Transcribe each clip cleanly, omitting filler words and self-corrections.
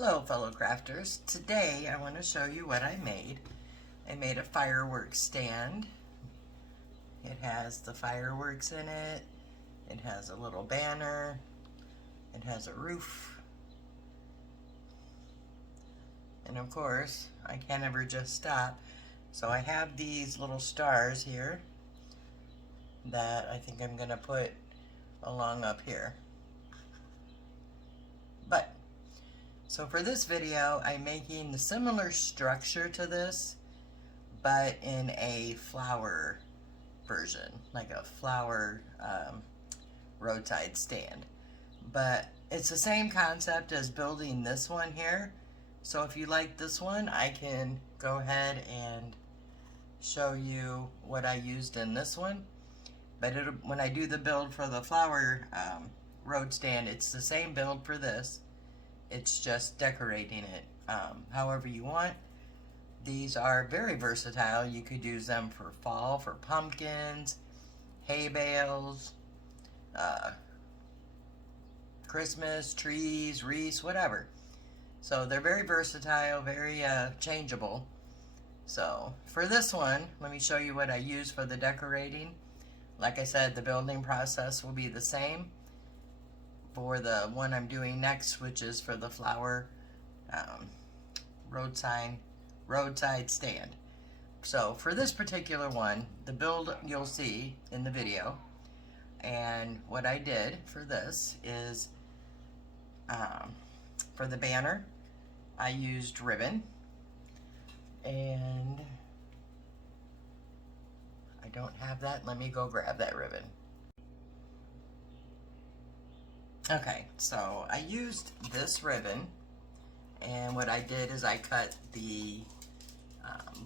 Hello fellow crafters. Today I want to show you what I made. I made a fireworks stand. It has the fireworks in it. It has a little banner. It has a roof. And of course, I can't ever just stop. So I have these little stars here that I think I'm going to put along up here. So for this video, I'm making the similar structure to this, but in a flower version, like a flower roadside stand. But it's the same concept as building this one here. So if you like this one, I can go ahead and show you what I used in this one. But when I do the build for the flower road stand, it's the same build for this. It's just decorating it however you want. These are very versatile. You could use them for fall, for pumpkins, hay bales, Christmas, trees, wreaths, whatever. So they're very versatile, very changeable. So for this one, let me show you what I use for the decorating. Like I said, the building process will be the same for the one I'm doing next, which is for the flower roadside stand. So for this particular one, the build you'll see in the video, and what I did for this is for the banner I used ribbon, and I don't have that. Let me go grab that ribbon. Okay, so I used this ribbon, and what I did is I cut the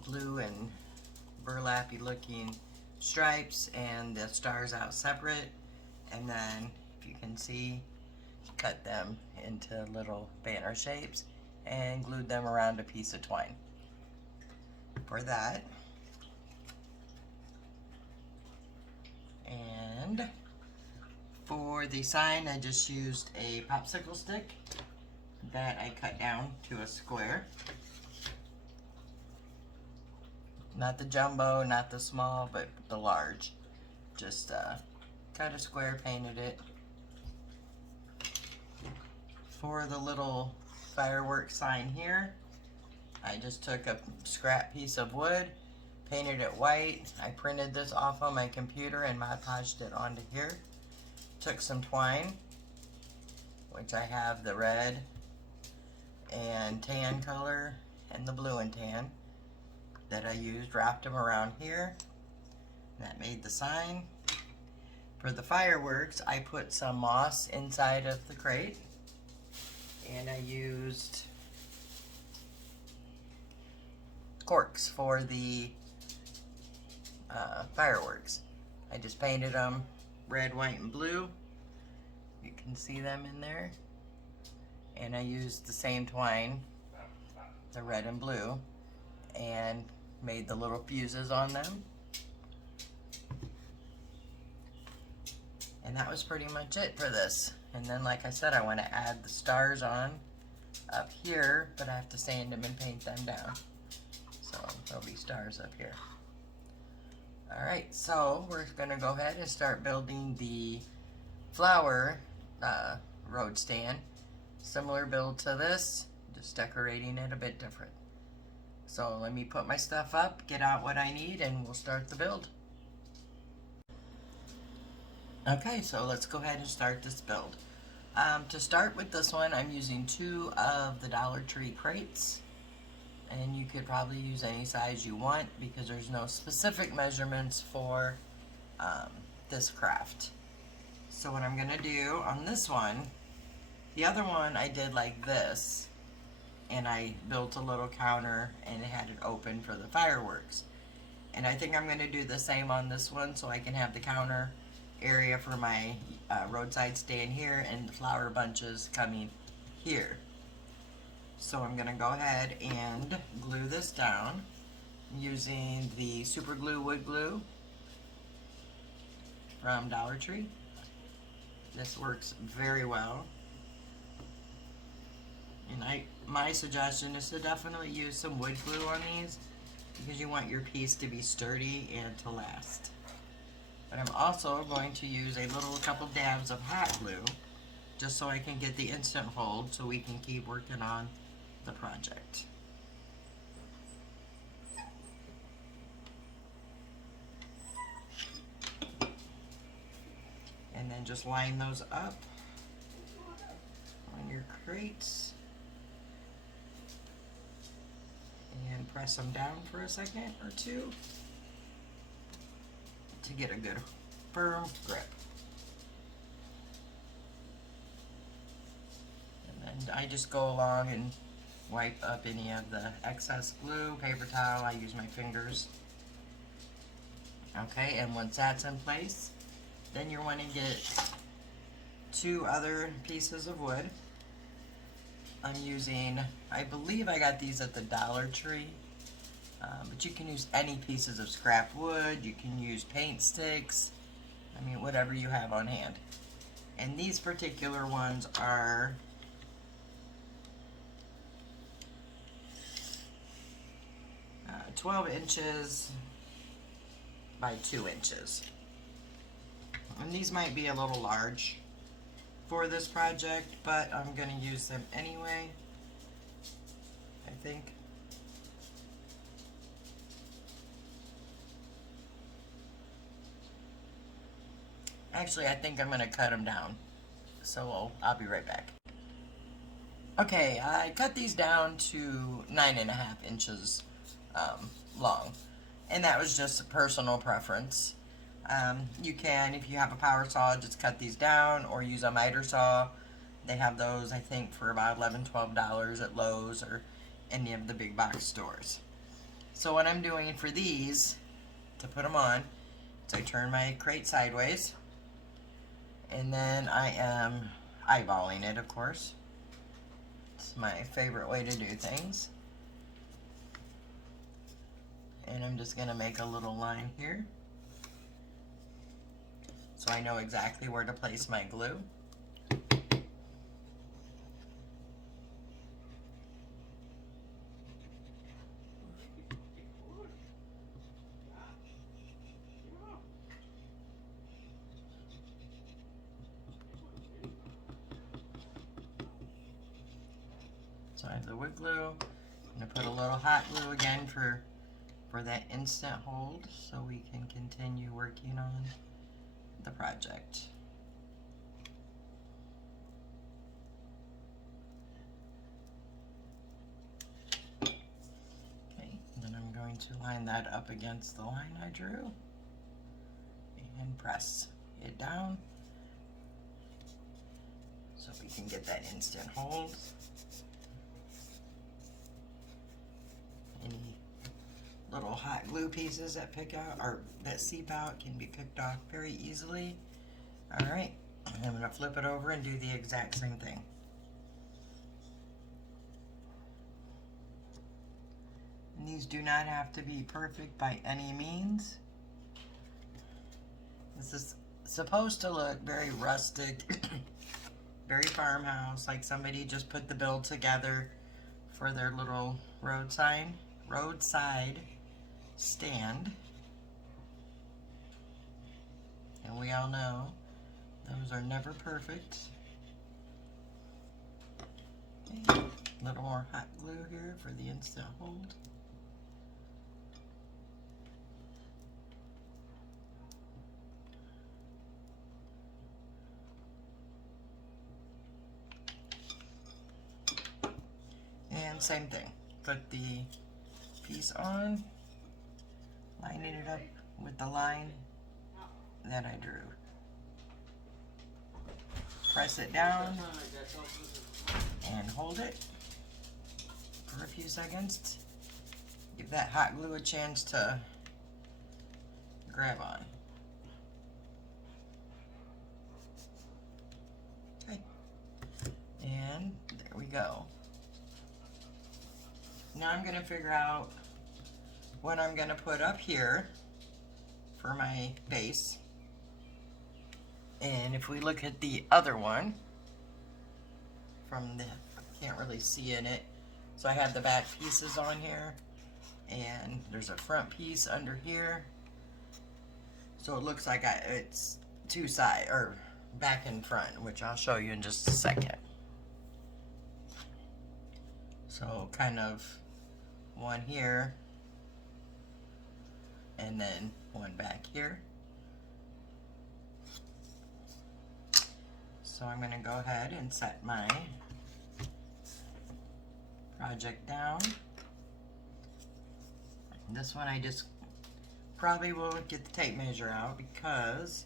blue and burlappy looking stripes and the stars out separate, and then if you can see, cut them into little banner shapes and glued them around a piece of twine. For that, and for the sign, I just used a popsicle stick that I cut down to a square. Not the jumbo, not the small, but the large. Just cut a square, painted it. For the little fireworks sign here, I just took a scrap piece of wood, painted it white. I printed this off on my computer and Mod Podged it onto here. Took some twine, which I have the red and tan color and the blue and tan that I used, wrapped them around here. That made the sign. For the fireworks, I put some moss inside of the crate, and I used corks for the fireworks. I just painted them red, white, and blue. You can see them in there. And I used the same twine, the red and blue, and made the little fuses on them. And that was pretty much it for this. And then, like I said, I want to add the stars on up here, but I have to sand them and paint them down. So there'll be stars up here. Alright, so we're going to go ahead and start building the flower road stand. Similar build to this, just decorating it a bit different. So let me put my stuff up, get out what I need, and we'll start the build. Okay, so let's go ahead and start this build. To start with this one, I'm using 2 of the Dollar Tree crates. And you could probably use any size you want because there's no specific measurements for this craft. So what I'm gonna do on this one, the other one I did like this, and I built a little counter and it had it open for the fireworks. And I think I'm gonna do the same on this one, so I can have the counter area for my roadside stand here and the flower bunches coming here. So I'm going to go ahead and glue this down using the super glue wood glue from Dollar Tree. This works very well. And I My suggestion is to definitely use some wood glue on these because you want your piece to be sturdy and to last. But I'm also going to use a couple dabs of hot glue just so I can get the instant hold so we can keep working on the project. And then just line those up on your crates and press them down for a second or two to get a good firm grip. And then I just go along and wipe up any of the excess glue, paper towel, I use my fingers. Okay, and once that's in place, then you want to get 2 other pieces of wood. I'm using, I believe I got these at the Dollar Tree, but you can use any pieces of scrap wood, you can use paint sticks, I mean whatever you have on hand. And these particular ones are 12 inches by 2 inches. And these might be a little large for this project, but I'm going to use them anyway, I think. Actually, I think I'm going to cut them down, so I'll be right back. Okay, I cut these down to 9.5 inches long, and that was just a personal preference. You can, if you have a power saw, just cut these down or use a miter saw. They have those, I think, for about $11, $12 at Lowe's or any of the big box stores. So what I'm doing for these, to put them on, is I turn my crate sideways, and then I am eyeballing it, of course. It's my favorite way to do things. And I'm just going to make a little line here, so I know exactly where to place my glue. So I have the wood glue. I'm going to put a little hot glue again for that instant hold so we can continue working on the project. Okay, then I'm going to line that up against the line I drew and press it down so we can get that instant hold. Any little hot glue pieces that pick out or that seep out can be picked off very easily. Alright, I'm going to flip it over and do the exact same thing. And these do not have to be perfect by any means. This is supposed to look very rustic, very farmhouse, like somebody just put the build together for their little roadside stand. And we all know those are never perfect. Okay, a little more hot glue here for the instant hold. And same thing, put the piece on, lining it up with the line that I drew. Press it down and hold it for a few seconds. Give that hot glue a chance to grab on. Okay, and there we go. Now I'm going to figure out what I'm going to put up here for my base. And if we look at the other one from the can't really see in it. So I have the back pieces on here, and there's a front piece under here. So it looks like it's two side or back and front, which I'll show you in just a second. So kind of one here, and then one back here. So I'm going to go ahead and set my project down. This one I just probably will get the tape measure out because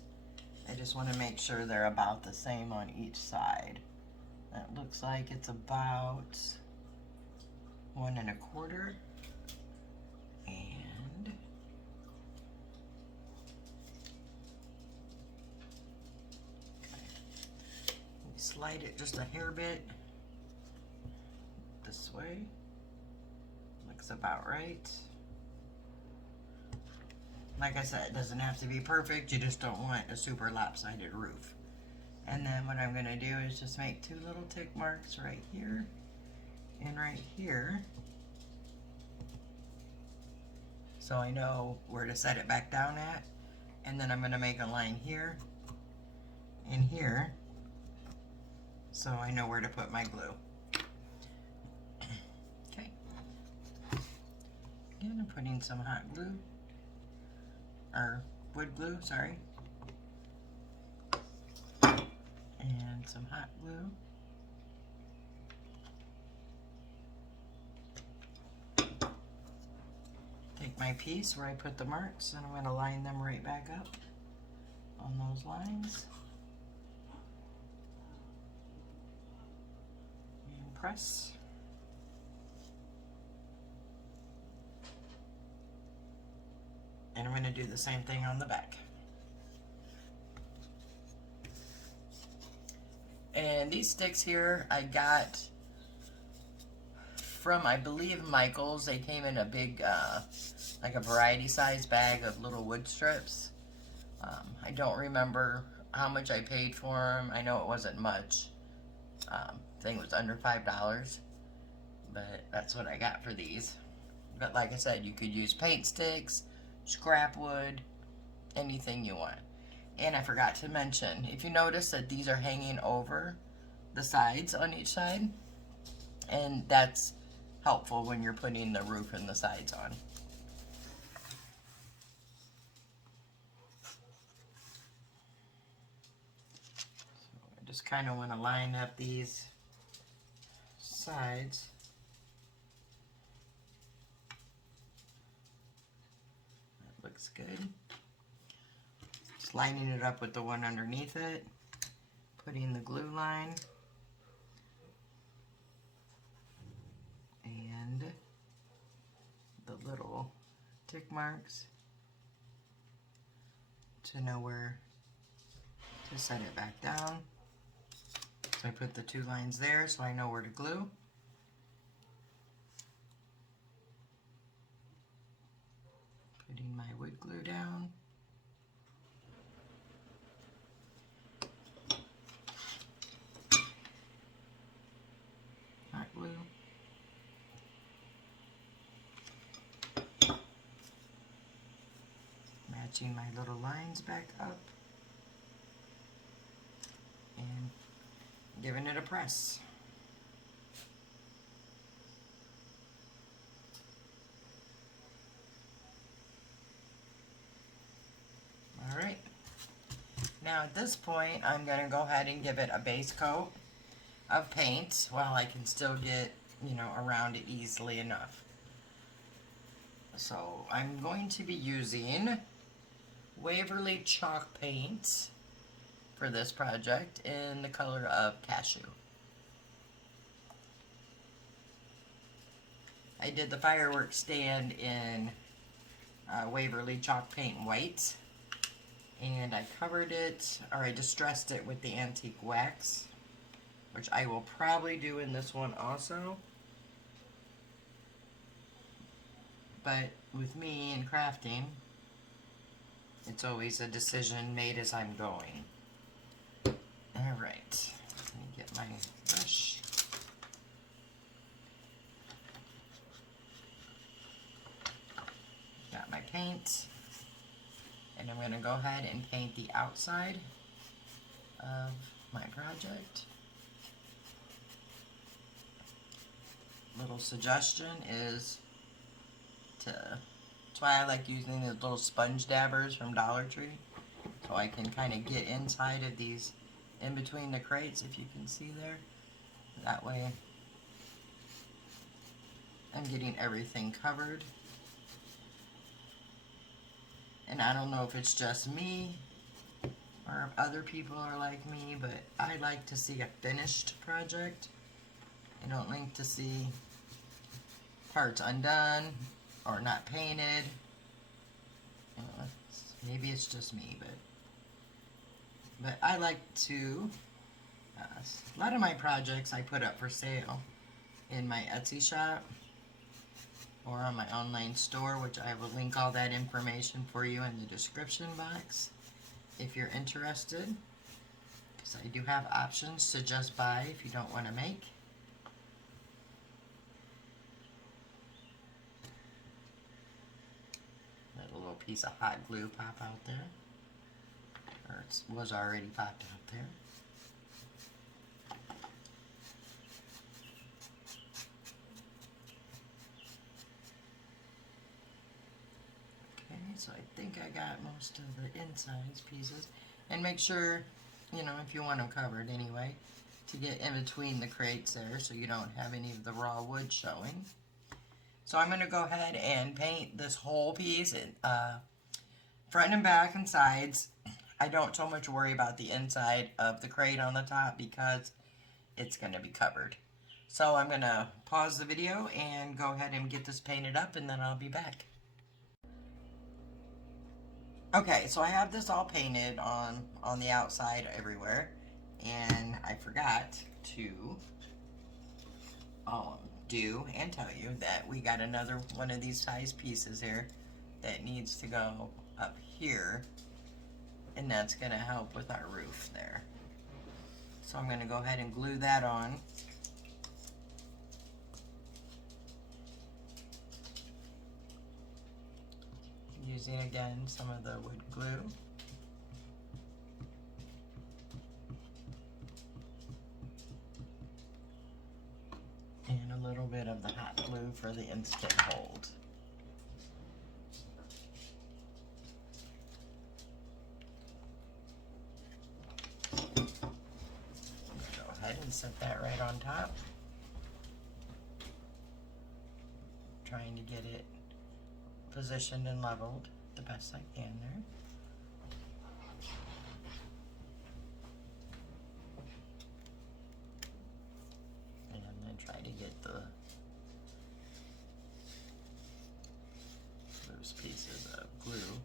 I just want to make sure they're about the same on each side. That looks like it's about 1 1/4, and slide it just a hair bit this way. Looks about right. Like I said, it doesn't have to be perfect, you just don't want a super lopsided roof. And then what I'm going to do is just make 2 little tick marks right here and right here, so I know where to set it back down at. And then I'm going to make a line here and here, so I know where to put my glue. Okay. Again, I'm putting some hot glue, or wood glue, sorry, and some hot glue. Take my piece where I put the marks, and I'm going to line them right back up on those lines. And press. And I'm going to do the same thing on the back. And these sticks here I got from, I believe, Michael's. They came in a big, like a variety size bag of little wood strips. I don't remember how much I paid for them. I know it wasn't much. I think it was under $5, but that's what I got for these. But like I said, you could use paint sticks, scrap wood, anything you want. And I forgot to mention, if you notice that these are hanging over the sides on each side, and that's helpful when you're putting the roof and the sides on. So I just kind of want to line up these sides. That looks good. Just lining it up with the one underneath it, putting the glue line, and the little tick marks to know where to set it back down. So I put the 2 lines there so I know where to glue. Putting my wood glue down. Hot glue. Matching my little lines back up. And giving it a press. Alright, now at this point I'm going to go ahead and give it a base coat of paint while I can still get, around it easily enough. So I'm going to be using Waverly chalk paint for this project in the color of cashew. I did the fireworks stand in Waverly chalk paint white, and I covered it, or I distressed it with the antique wax, which I will probably do in this one also. But with me and crafting, it's always a decision made as I'm going. Alright, let me get my brush. paint, and I'm going to go ahead and paint the outside of my project. Little suggestion is that's why I like using the little sponge dabbers from Dollar Tree, so I can kind of get inside of these, in between the crates, if you can see there. That way I'm getting everything covered. And I don't know if it's just me or if other people are like me, but I like to see a finished project. I don't like to see parts undone or not painted. You know, maybe it's just me, but I like to, a lot of my projects I put up for sale in my Etsy shop or on my online store, which I will link all that information for you in the description box if you're interested, because I do have options to just buy if you don't want to make. Let a little piece of hot glue pop out there, or it was already popped out there. So I think I got most of the inside pieces. And make sure, you know, if you want them covered anyway, to get in between the crates there so you don't have any of the raw wood showing. So I'm going to go ahead and paint this whole piece, front and back and sides. I don't so much worry about the inside of the crate on the top because it's going to be covered. So I'm going to pause the video and go ahead and get this painted up, and then I'll be back. Okay, so I have this all painted on the outside everywhere, and I forgot to do and tell you that we got another one of these size pieces here that needs to go up here, and that's going to help with our roof there. So I'm going to go ahead and glue that on. Using again some of the wood glue. And a little bit of the hot glue for the instant hold. Go ahead and set that right on top. Trying to get it positioned and leveled the best I can there. And then try to get the loose pieces of glue.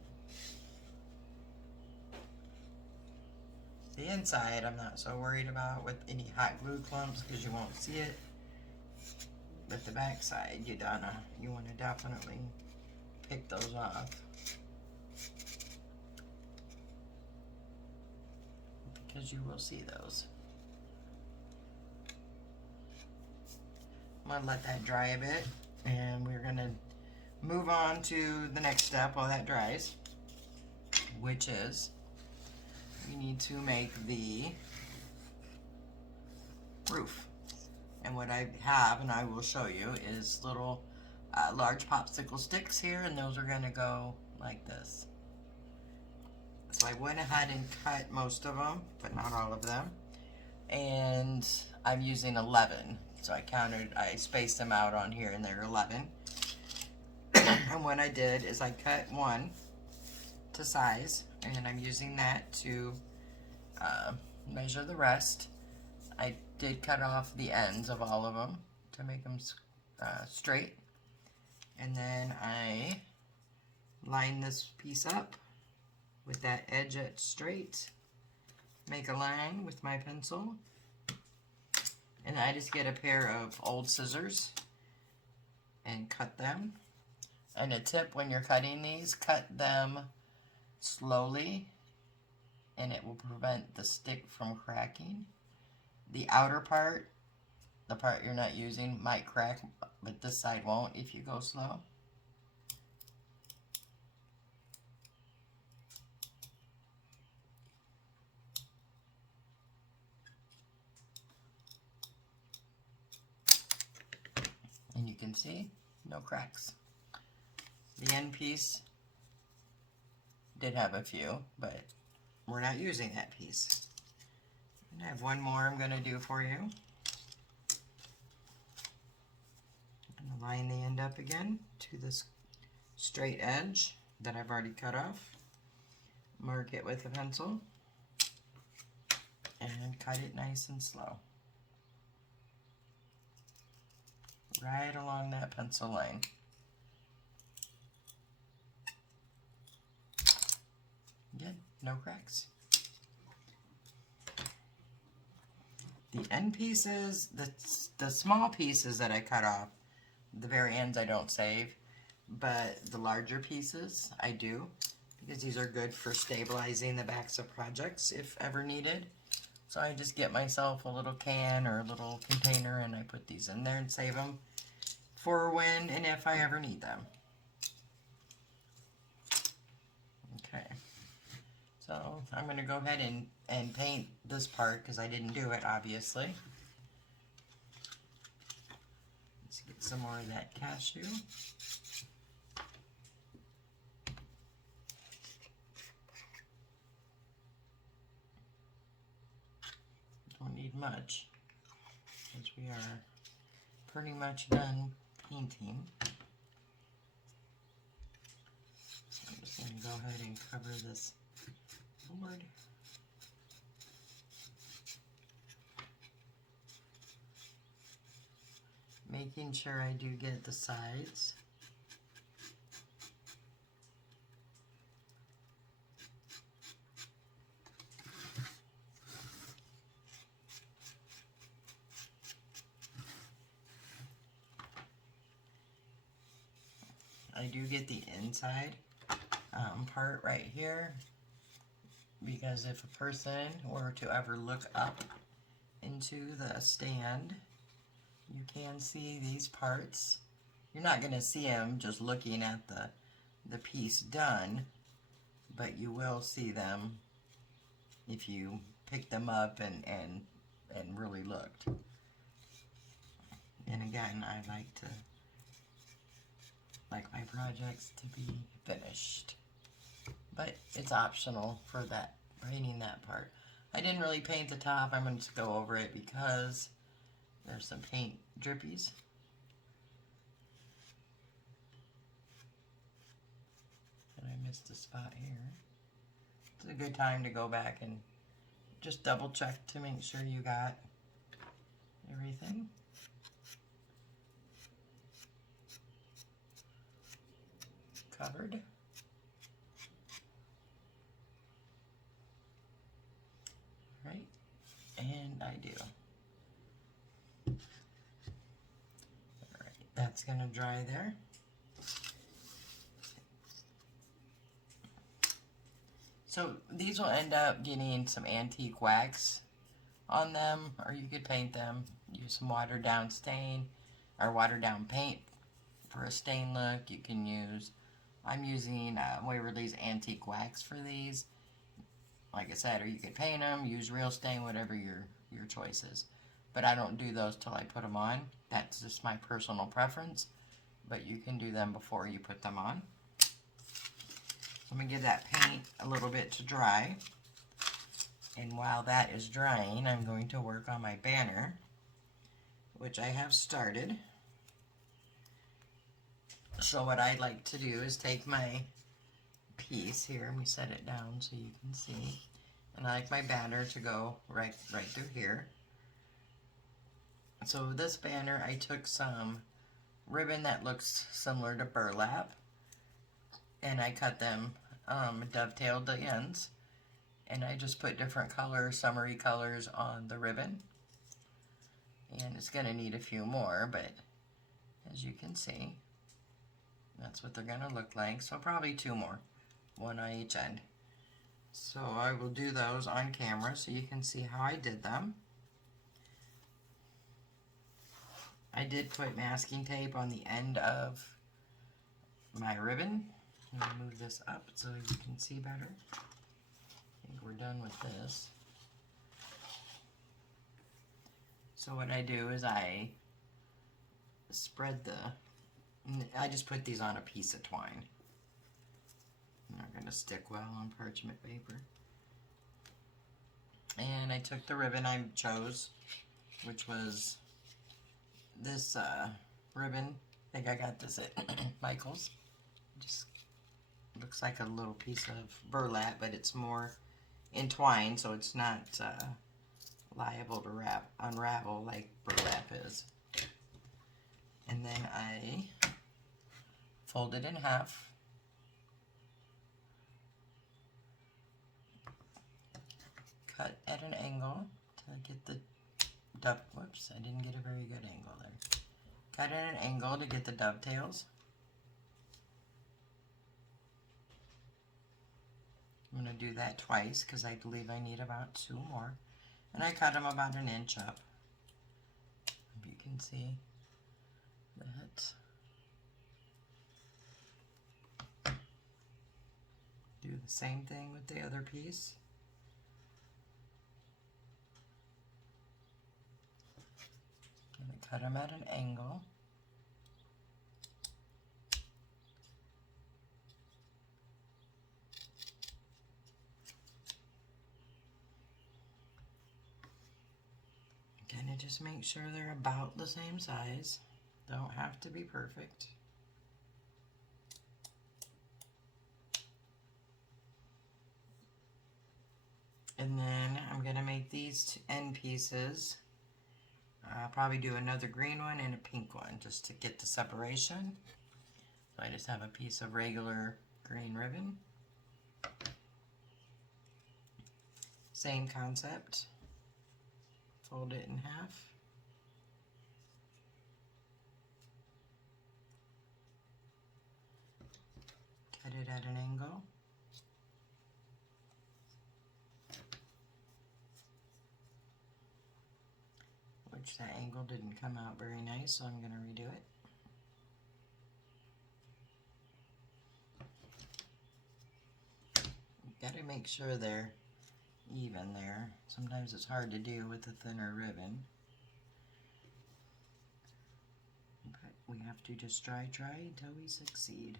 The inside I'm not so worried about with any hot glue clumps because you won't see it. But the back side you want to definitely pick those off, because you will see those. I'm going to let that dry a bit, and we're going to move on to the next step while that dries, which is we need to make the roof. And what I have, and I will show you, is little large popsicle sticks here, and those are going to go like this. So I went ahead and cut most of them, but not all of them. And I'm using 11. So I spaced them out on here, and they're 11. And what I did is I cut one to size, and I'm using that to measure the rest. I did cut off the ends of all of them to make them straight. And then I line this piece up with that edge at straight, make a line with my pencil, and I just get a pair of old scissors and cut them. And a tip when you're cutting these, cut them slowly, and it will prevent the stick from cracking. The outer part, the part you're not using, might crack, but this side won't if you go slow. And you can see no cracks. The end piece did have a few, but we're not using that piece. And I have one more I'm going to do for you. I'm going to line the end up again to this straight edge that I've already cut off. Mark it with a pencil and cut it nice and slow. Right along that pencil line. Good, no cracks. The end pieces, the small pieces that I cut off, the very ends I don't save, but the larger pieces I do, because these are good for stabilizing the backs of projects if ever needed. So I just get myself a little can or a little container and I put these in there and save them for when and if I ever need them. Okay, so I'm going to go ahead and paint this part because I didn't do it, obviously. Let's get some more of that cashew. Don't need much because we are pretty much done painting. So I'm just going to go ahead and cover this board. Making sure I do get the sides. I do get the inside part right here, because if a person were to ever look up into the stand, you can see these parts. You're not going to see them just looking at the piece done, but you will see them if you pick them up and really looked. And again, I like my projects to be finished, but it's optional for that, painting that part. I didn't really paint the top. I'm going to go over it because there's some paint drippies. And I missed a spot here. It's a good time to go back and just double check to make sure you got everything. Covered. Right, and I do. Alright, that's gonna dry there. So these will end up getting some antique wax on them, or you could paint them, use some watered down stain or watered down paint for a stain look. You can use, I'm using Waverly's antique wax for these. Like I said, or you could paint them, use real stain, whatever your choice is. But I don't do those till I put them on. That's just my personal preference. But you can do them before you put them on. So I'm going to give that paint a little bit to dry. And while that is drying, I'm going to work on my banner, which I have started. So what I'd like to do is take my piece here, and we set it down so you can see, and I like my banner to go right through here. So this banner, I took some ribbon that looks similar to burlap, and I cut them, dovetailed the ends, and I just put different colors, summery colors on the ribbon. And it's going to need a few more, but as you can see, that's what they're going to look like. So probably two more, one on each end. So I will do those on camera so you can see how I did them. I did put masking tape on the end of my ribbon. Let me move this up so you can see better. I think we're done with this. So what I do is I spread I just put these on a piece of twine. They're going to stick well on parchment paper. And I took the ribbon I chose, which was this ribbon. I think I got this at Michael's. Just looks like a little piece of burlap, but it's more entwined, so it's not liable to unravel like burlap is. And then I fold it in half. Cut at an angle to get the whoops, I didn't get a very good angle there. Cut at an angle to get the dovetails. I'm going to do that twice because I believe I need about 2 more. And I cut them about 1 inch up. If you can see that. Do the same thing with the other piece. I'm going to cut them at an angle. Kind of just make sure they're about the same size. Don't have to be perfect. And then I'm going to make these end pieces. I'll probably do another green one and a pink one just to get the separation. So I just have a piece of regular green ribbon. Same concept. Fold it in half. Cut it at an angle. Which that angle didn't come out very nice, so I'm going to redo it. Got to make sure they're even there. Sometimes it's hard to do with a thinner ribbon. But we have to just try until we succeed.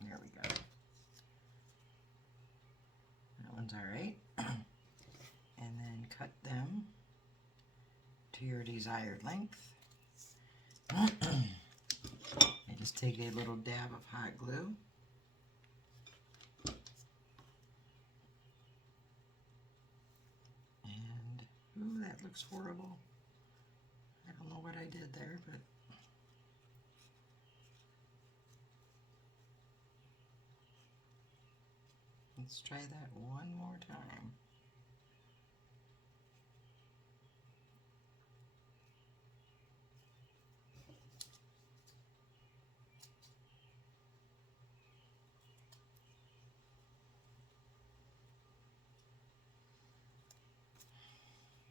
There we go. That one's alright. And then cut them to your desired length. I just take a little dab of hot glue. And, ooh, that looks horrible. I don't know what I did there, but let's try that one more time.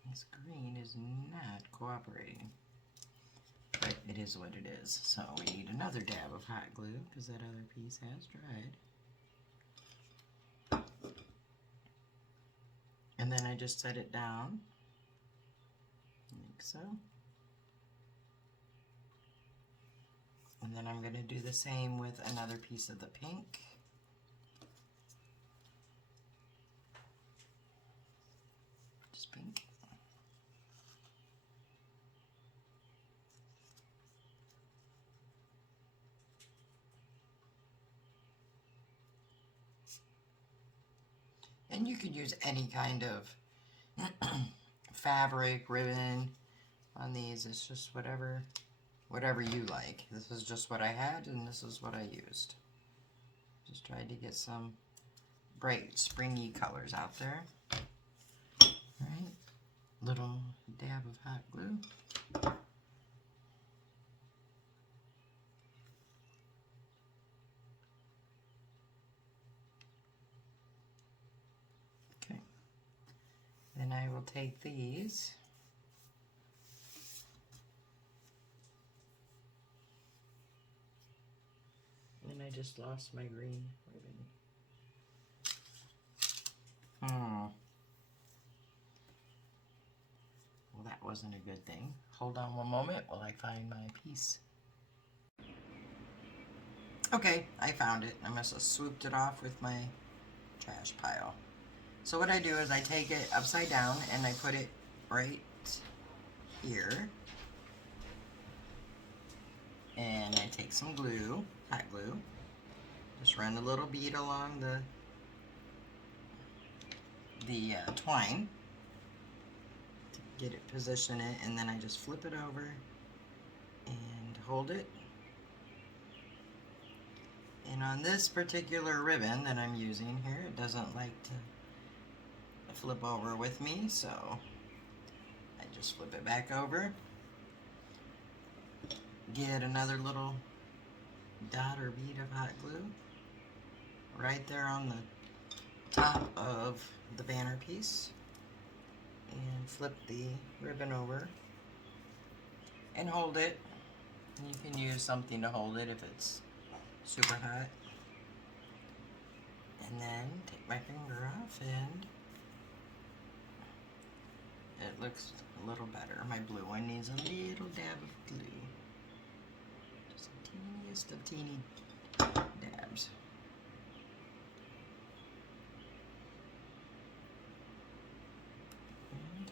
This green is not cooperating, but it is what it is. So we need another dab of hot glue because that other piece has dried. And then I just set it down, like so. And then I'm going to do the same with another piece of the pink. Just pink. And you could use any kind of fabric, ribbon on these. It's just whatever you like. This is just what I had, and this is what I used. Just tried to get some bright, springy colors out there. Alright, little dab of hot glue. Okay, then I will take these and I just lost my green ribbon. Well, that wasn't a good thing. Hold on one moment while I find my piece. Okay, I found it. I must have swooped it off with my trash pile. So what I do is I take it upside down and I put it right here. And I take some glue, hot glue. Just run a little bead along the twine to get it, position it, and then I just flip it over and hold it. And on this particular ribbon that I'm using here, it doesn't like to flip over with me, so I just flip it back over. Get another little dot or bead of hot glue right there on the top of the banner piece and flip the ribbon over and hold it. And you can use something to hold it if it's super hot. And then take my finger off and it looks a little better. My blue one needs a little dab of glue. Just the teeniest of teeny dabs. And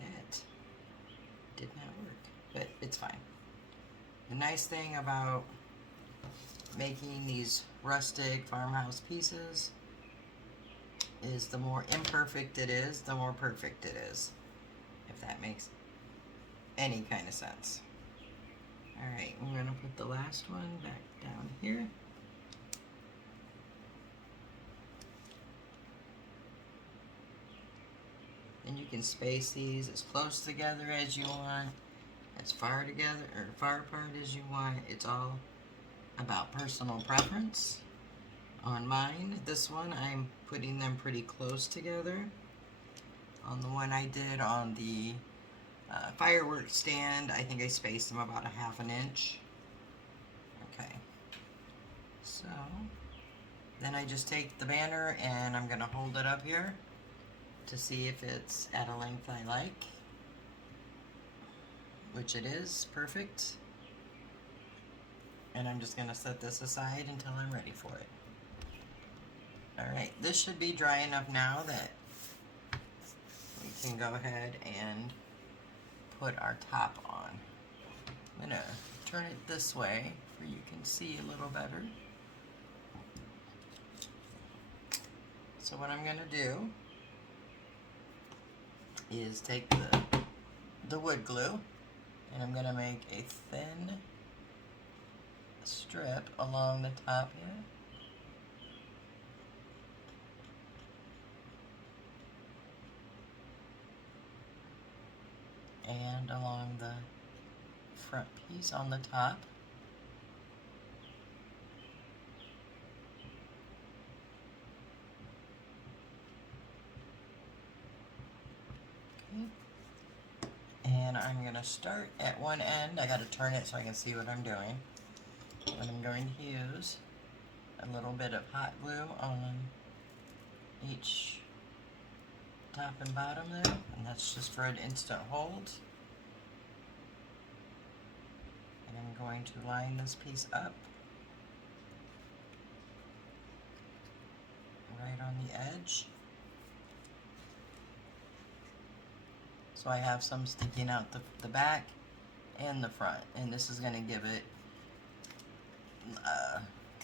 that did not work, but it's fine. The nice thing about making these rustic farmhouse pieces is the more imperfect it is, the more perfect it is, if that makes any kind of sense. Alright, I'm going to put the last one back down here. And you can space these as close together as you want, as far together or far apart as you want. It's all about personal preference. On mine, this one, I'm putting them pretty close together. On the one I did on the fireworks stand, I think I spaced them about 1/2 inch. Okay. So, then I just take the banner and I'm going to hold it up here to see if it's at a length I like, which it is, perfect. And I'm just going to set this aside until I'm ready for it. Alright, this should be dry enough now that we can go ahead and put our top on. I'm going to turn it this way so you can see a little better. So what I'm going to do is take the wood glue and I'm going to make a thin strip along the top here. And along the front piece on the top. Okay. And I'm going to start at one end. I got to turn it so I can see what I'm doing. And I'm going to use a little bit of hot glue on each top and bottom there, and that's just for an instant hold. And I'm going to line this piece up right on the edge. So I have some sticking out the back and the front, and this is going to give it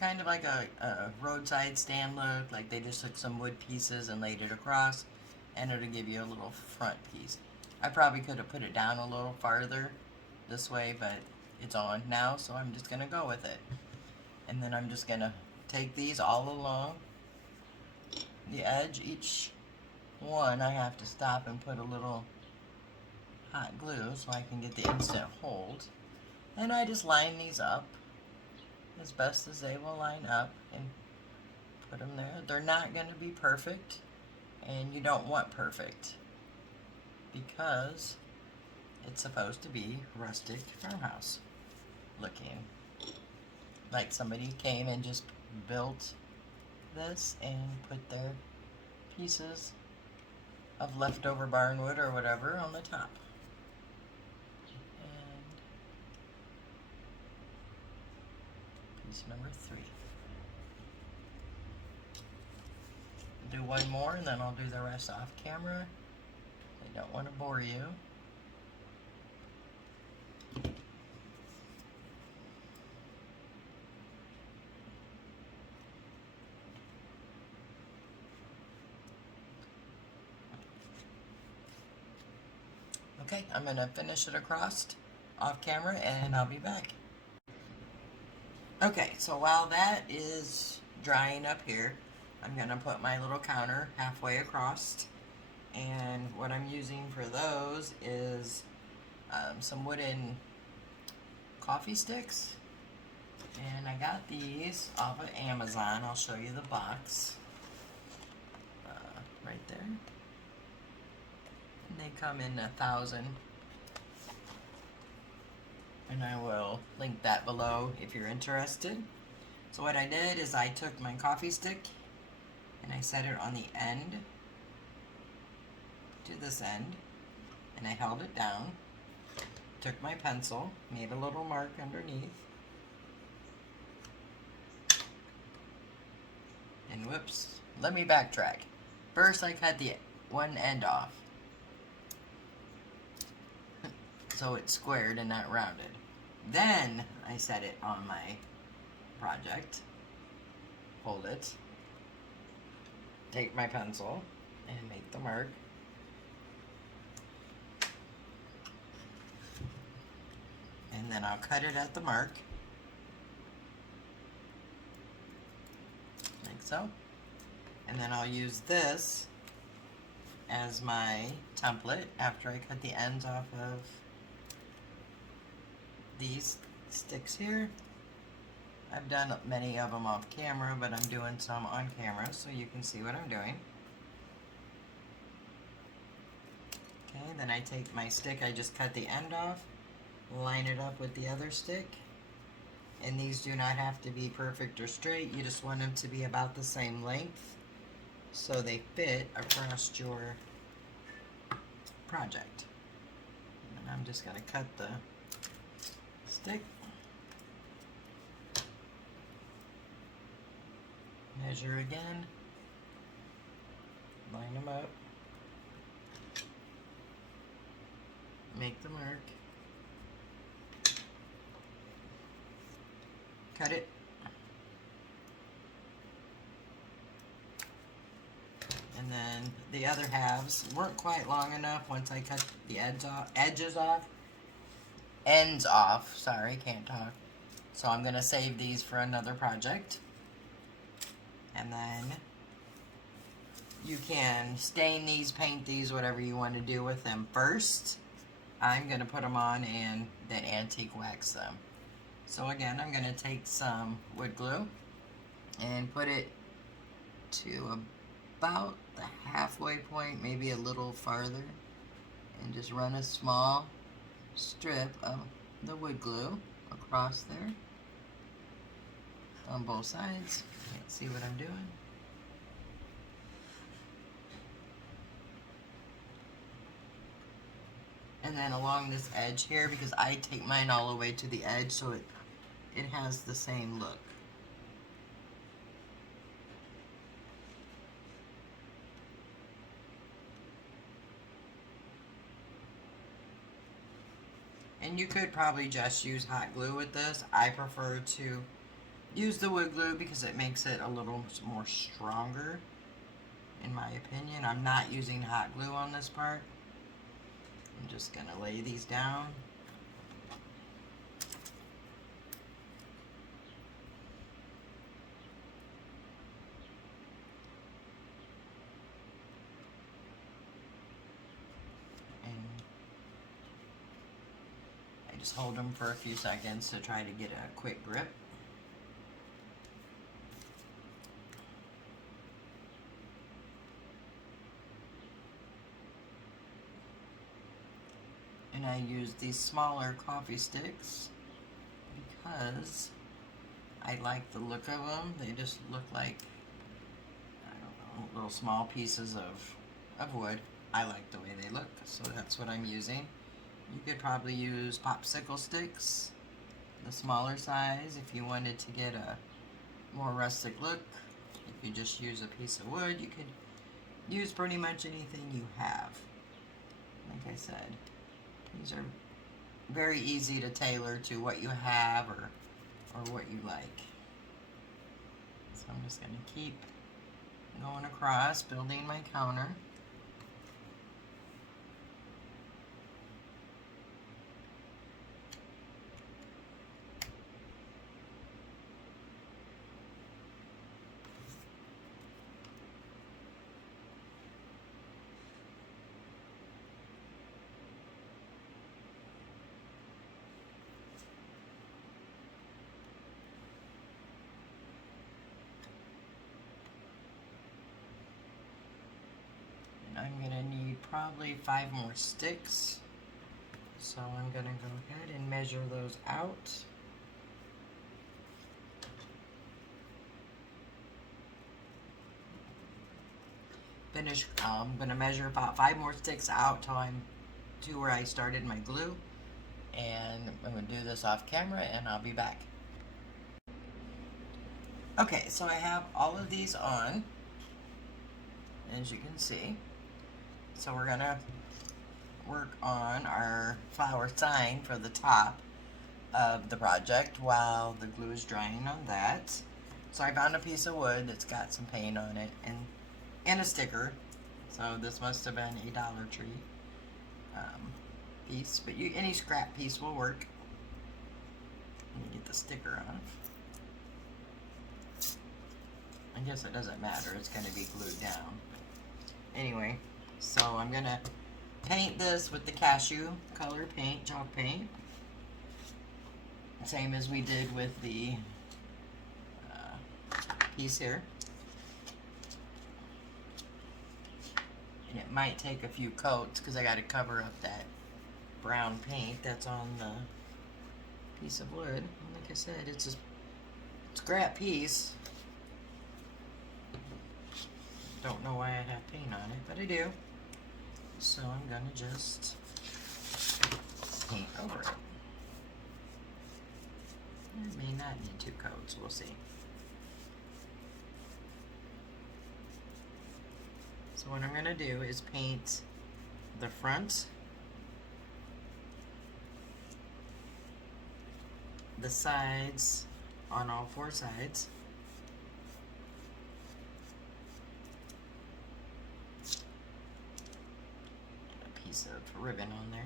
kind of like a roadside stand look, like they just took some wood pieces and laid it across, and it'll give you a little front piece. I probably could have put it down a little farther this way, but it's on now, so I'm just going to go with it. And then I'm just going to take these all along the edge. Each one I have to stop and put a little hot glue so I can get the instant hold. And I just line these up as best as they will line up and put them there. They're not going to be perfect, and you don't want perfect because it's supposed to be rustic farmhouse looking. Like somebody came and just built this and put their pieces of leftover barn wood or whatever on the top. Piece number 3. Do one more and then I'll do the rest off camera. I don't want to bore you. Okay, I'm going to finish it across off camera and I'll be back. Okay, so while that is drying up here, I'm going to put my little counter halfway across. And what I'm using for those is some wooden coffee sticks. And I got these off of Amazon. I'll show you the box right there. And they come in 1,000. And I will link that below if you're interested. So what I did is I took my coffee stick and I set it on the end to this end, and I held it down, took my pencil, made a little mark underneath, and whoops, let me backtrack. First I cut the one end off so it's squared and not rounded. Then I set it on my project, hold it, take my pencil and make the mark. And then I'll cut it at the mark, like so. And then I'll use this as my template after I cut the ends off of these sticks here. I've done many of them off camera, but I'm doing some on camera so you can see what I'm doing. Okay, then I take my stick I just cut the end off, line it up with the other stick, and these do not have to be perfect or straight. You just want them to be about the same length so they fit across your project. And I'm just going to cut the stick, measure again, line them up, make the mark, cut it, and then the other halves weren't quite long enough once I cut the ends off, sorry, can't talk. So I'm going to save these for another project. And then you can stain these, paint these, whatever you want to do with them first. I'm going to put them on and then antique wax them. So again, I'm going to take some wood glue and put it to about the halfway point, maybe a little farther, and just run a small strip of the wood glue across there on both sides. Can't see what I'm doing. And then along this edge here, because I take mine all the way to the edge so it has the same look. And you could probably just use hot glue with this. I prefer to use the wood glue because it makes it a little more stronger, in my opinion. I'm not using hot glue on this part. I'm just going to lay these down. And I just hold them for a few seconds to try to get a quick grip. And I use these smaller coffee sticks because I like the look of them. They just look like, I don't know, little small pieces of wood. I like the way they look, so that's what I'm using. You could probably use popsicle sticks the smaller size if you wanted to get a more rustic look. If you just use a piece of wood, you could use pretty much anything you have. Like I said, these are very easy to tailor to what you have or what you like. So I'm just going to keep going across, building my counter. I'm going to need probably 5 more sticks. So I'm going to go ahead and measure those out. I'm going to measure about 5 more sticks out till I'm to where I started my glue. And I'm going to do this off camera and I'll be back. Okay, so I have all of these on, as you can see. So we're going to work on our flower sign for the top of the project while the glue is drying on that. So I found a piece of wood that's got some paint on it and a sticker. So this must have been a Dollar Tree piece, but any scrap piece will work. Let me get the sticker off. I guess it doesn't matter, it's going to be glued down. Anyway, so I'm going to paint this with the cashew color paint, chalk paint. Same as we did with the piece here. And it might take a few coats because I got to cover up that brown paint that's on the piece of wood. Like I said, it's a scrap piece. Don't know why I have paint on it, but I do. So I'm going to just paint over it. I may not need 2 coats, we'll see. So what I'm going to do is paint the front, the sides on all 4 sides, a piece of ribbon on there.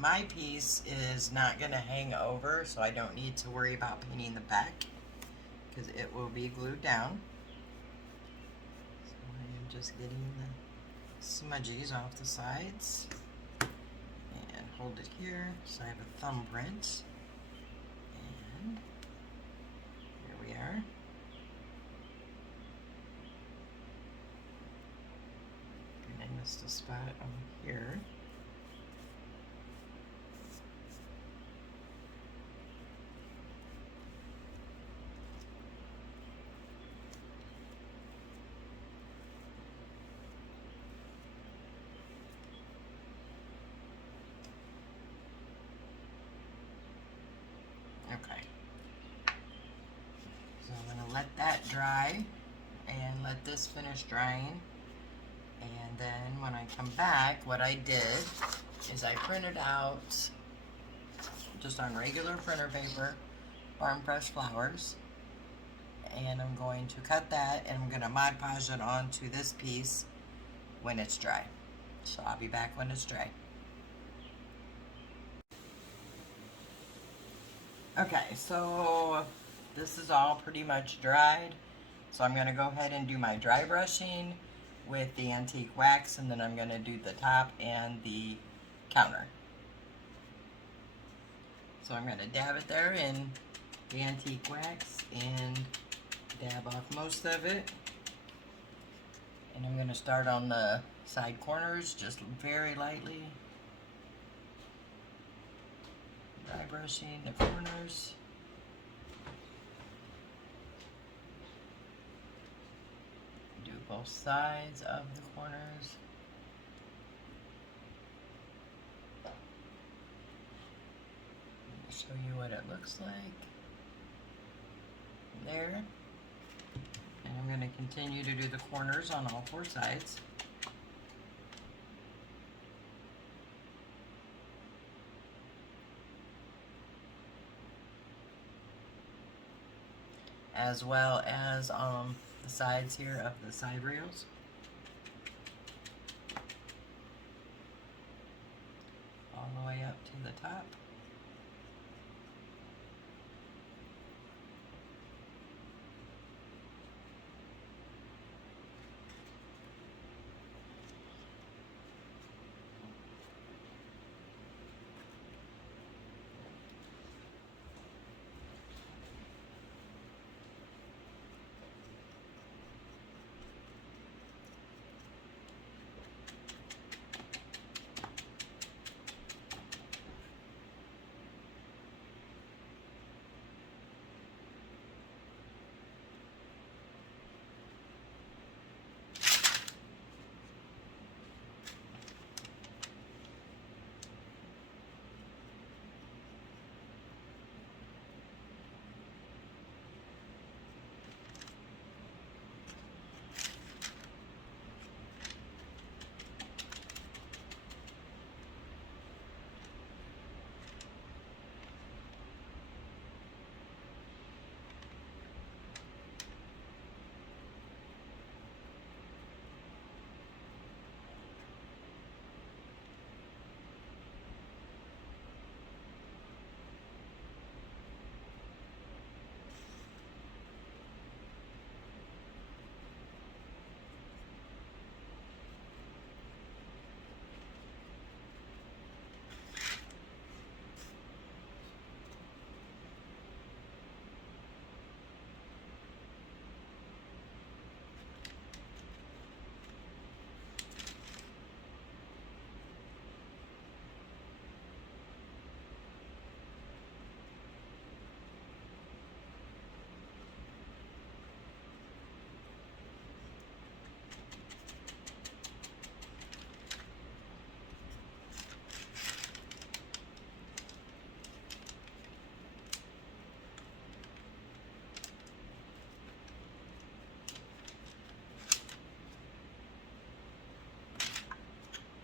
My piece is not going to hang over, so I don't need to worry about painting the back because it will be glued down. So I am just getting the smudgies off the sides and hold it here so I have a thumbprint. And here we are. And I missed a spot over here. Okay, so I'm going to let that dry and let this finish drying, and then when I come back, what I did is I printed out just on regular printer paper farm fresh flowers, and I'm going to cut that and I'm going to Mod Podge it onto this piece when it's dry. So I'll be back when it's dry. Okay, so this is all pretty much dried. So I'm going to go ahead and do my dry brushing with the antique wax, and then I'm going to do the top and the counter. So I'm going to dab it there and the antique wax and dab off most of it. And I'm going to start on the side corners just very lightly. Dry brushing the corners. Do both sides of the corners. Show you what it looks like there. And I'm going to continue to do the corners on all four sides. As well as the sides here of the side rails. All the way up to the top.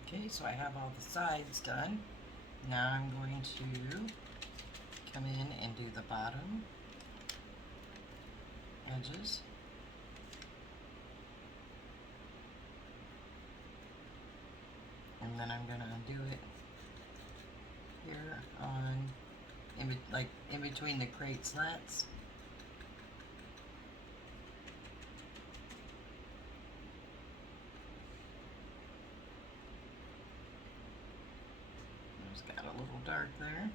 Okay, so I have all the sides done. Now I'm going to come in and do the bottom edges. And then I'm going to do it here on, in between the crate slats. Got a little dark there.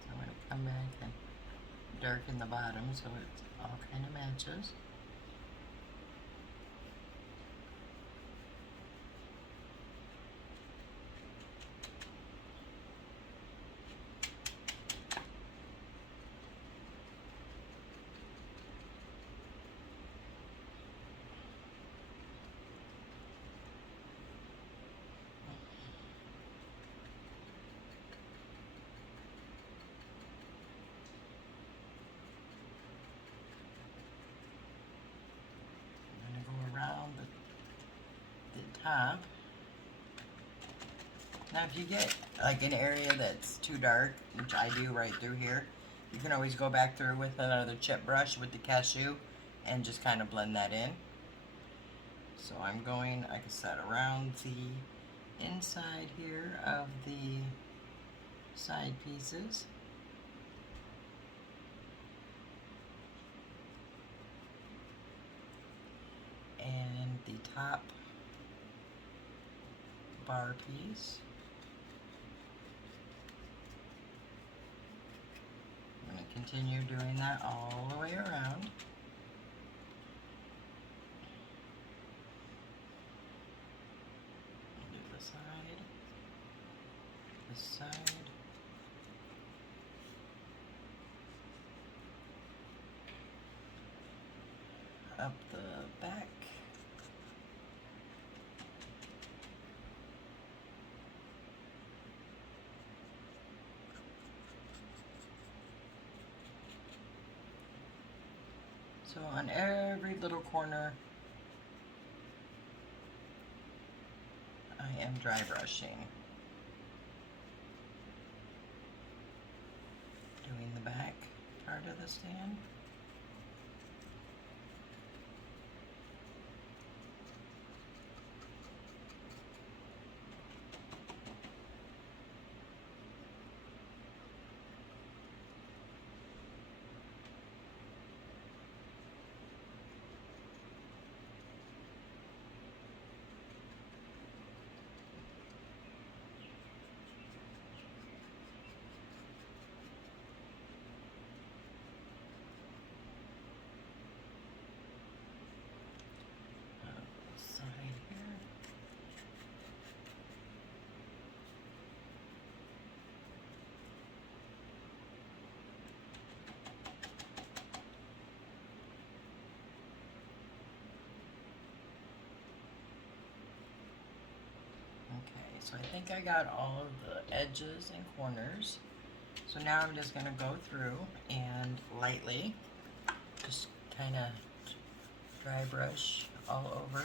So I'm going to come back and darken the bottom so it all kind of matches. Top. Now if you get like an area that's too dark, which I do right through here, you can always go back through with another chip brush with the cashew and just kind of blend that in. So I'm going, like I said, around the inside here of the side pieces. And the top bar piece. continue doing that all the way around. Do the side, this side. Up the back. So on every little corner, I am dry brushing. Doing the back part of the stand. Side here. Okay, so I think I got all of the edges and corners. So now I'm just going to go through and lightly just kind of dry brush all over.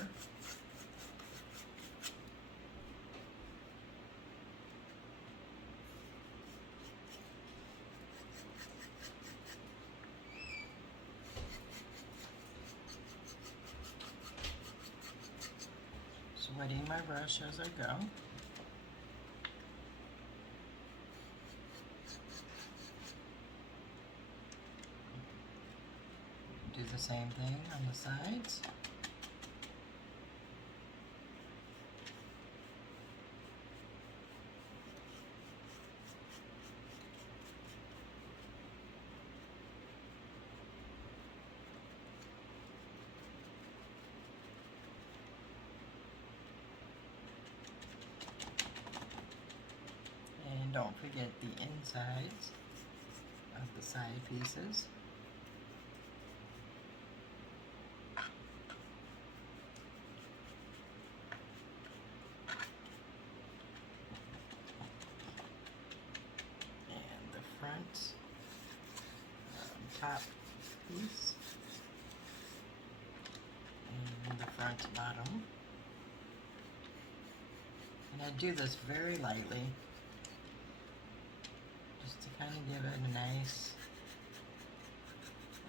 Wetting my brush as I go. Do the same thing on the sides. And don't forget the insides of the side pieces. And the front top piece. And the front bottom. And I do this very lightly, just to kind of give it a nice,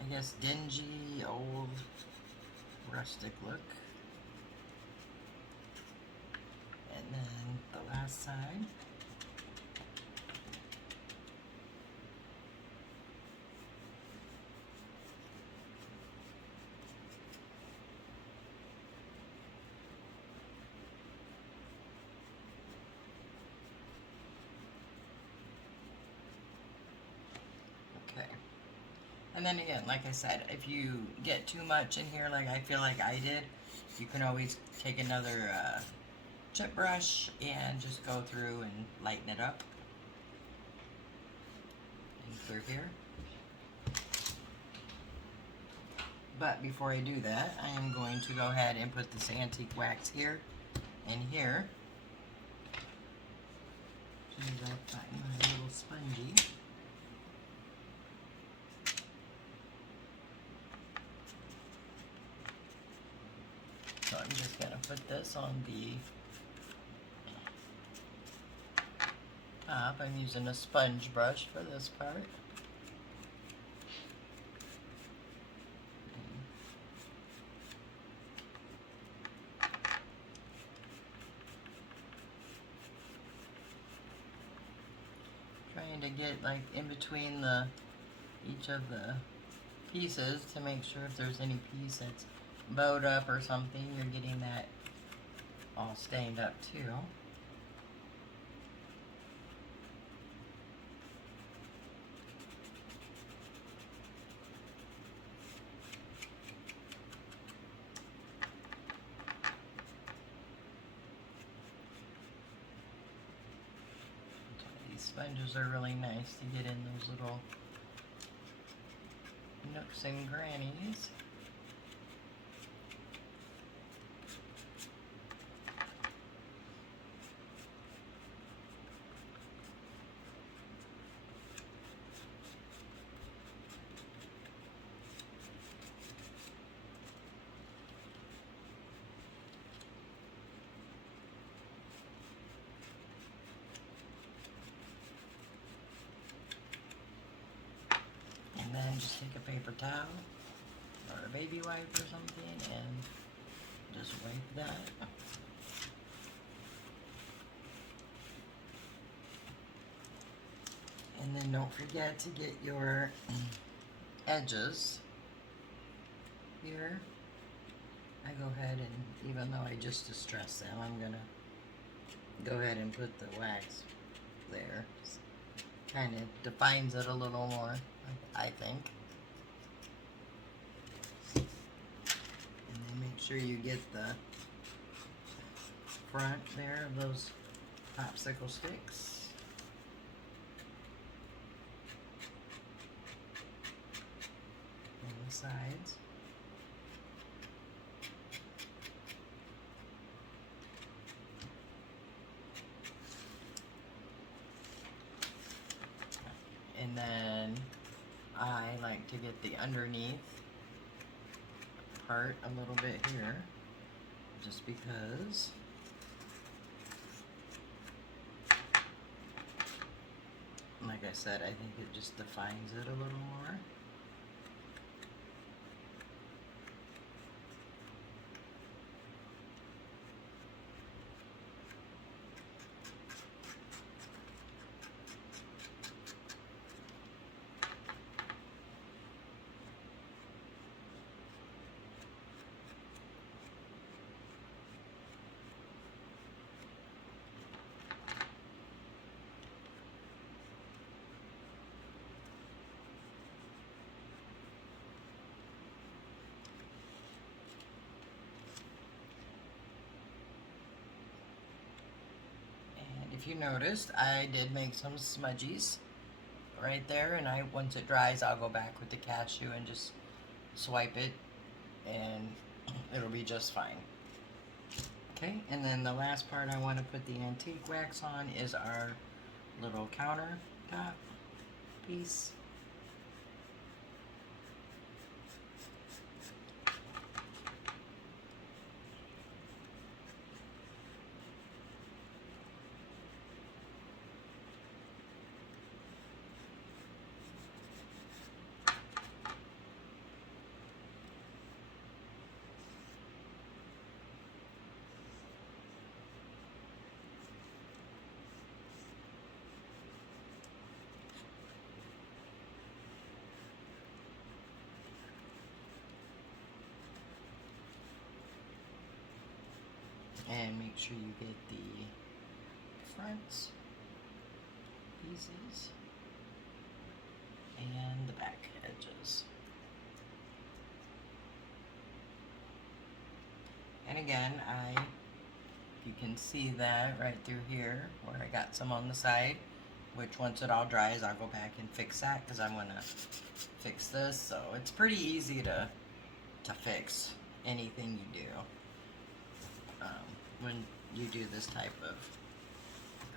I guess, dingy, old, rustic look. And then the last side. Okay. And then again, like I said, if you get too much in here, like I feel like I did, you can always take another chip brush and just go through and lighten it up. And through here. But before I do that, I am going to go ahead and put this antique wax here and here. As soon as I find my little spongy. So I'm just going to put this on the top. I'm using a sponge brush for this part. Trying to get like in between each of the pieces to make sure if there's any piece that's bowed up or something, you're getting that all stained up too. Sponges are really nice to get in those little nooks and crannies. And then just take a paper towel or a baby wipe or something and just wipe that. And then don't forget to get your edges here. I go ahead and, even though I just distressed them, I'm gonna go ahead and put the wax there. Kind of defines it a little more, I think. And then make sure you get the front there of those popsicle sticks. And the sides. And then I like to get the underneath part a little bit here, just because like I said, I think it just defines it a little more. If you noticed, I did make some smudgies right there, and once it dries, I'll go back with the cashew and just swipe it, and it'll be just fine. Okay, and then the last part I want to put the antique wax on is our little countertop piece. And make sure you get the front pieces and the back edges. And again, you can see that right through here where I got some on the side, which once it all dries, I'll go back and fix that because I want to fix this. So it's pretty easy to fix anything you do when you do this type of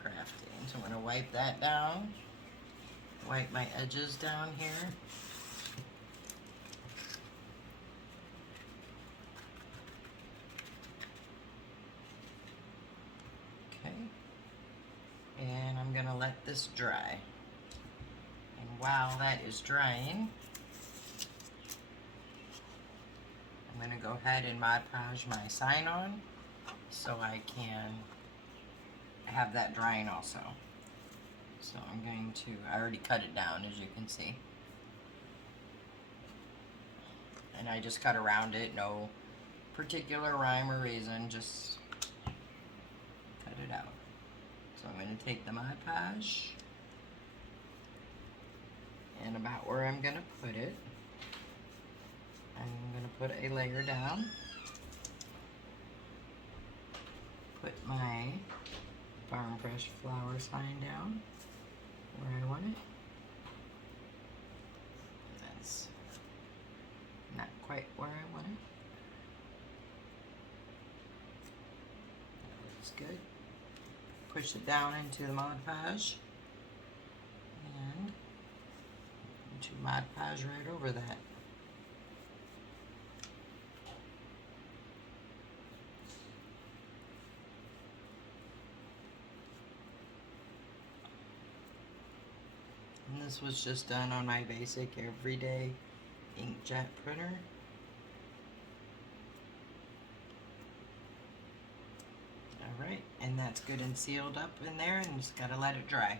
crafting. So I'm going to wipe that down, wipe my edges down here. Okay, and I'm going to let this dry. And while that is drying, I'm going to go ahead and Mod Podge my sign on so I can have that drying also. So I'm going to, I already cut it down as you can see. And I just cut around it, no particular rhyme or reason, just cut it out. So I'm going to take the Mod Podge and about where I'm going to put it, I'm going to put a layer down. Put my Farm Fresh flower sign down. where I want it. That's not quite where I want it. That looks good. Push it down into the Mod Podge and put your Mod Podge right over that. And this was just done on my basic everyday inkjet printer. Alright, and that's good and sealed up in there, and just gotta let it dry.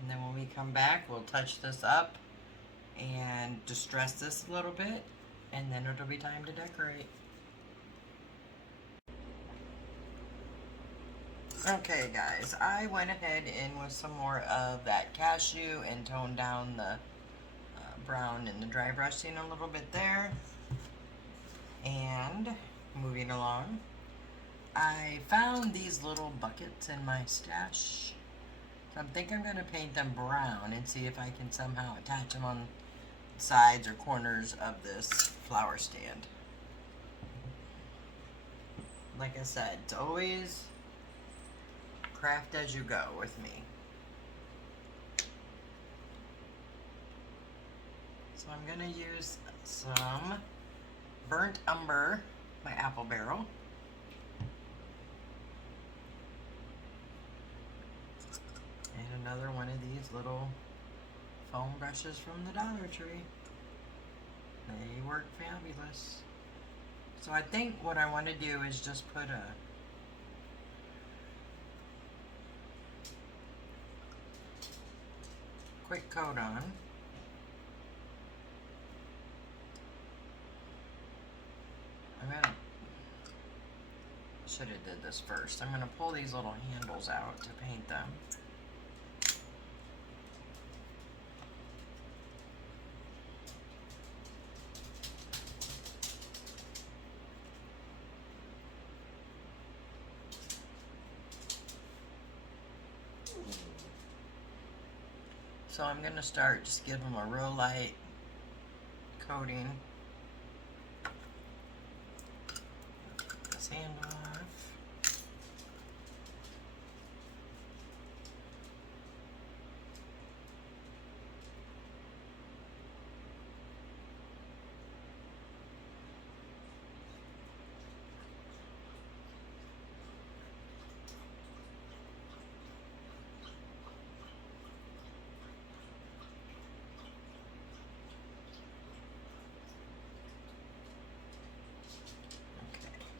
And then when we come back, we'll touch this up and distress this a little bit, and then it'll be time to decorate. Okay guys, I went ahead in with some more of that cashew and toned down the brown and the dry brushing a little bit there. And moving along, I found these little buckets in my stash. So I think I'm going to paint them brown and see if I can somehow attach them on the sides or corners of this flower stand. Like I said, it's always craft as you go with me. So I'm going to use some burnt umber, my apple barrel. And another one of these little foam brushes from the Dollar Tree. They work fabulous. So I think what I want to do is just put a quick coat on. Should have did this first. I'm gonna pull these little handles out to paint them. So I'm gonna start, just give them a real light coating. This handle off.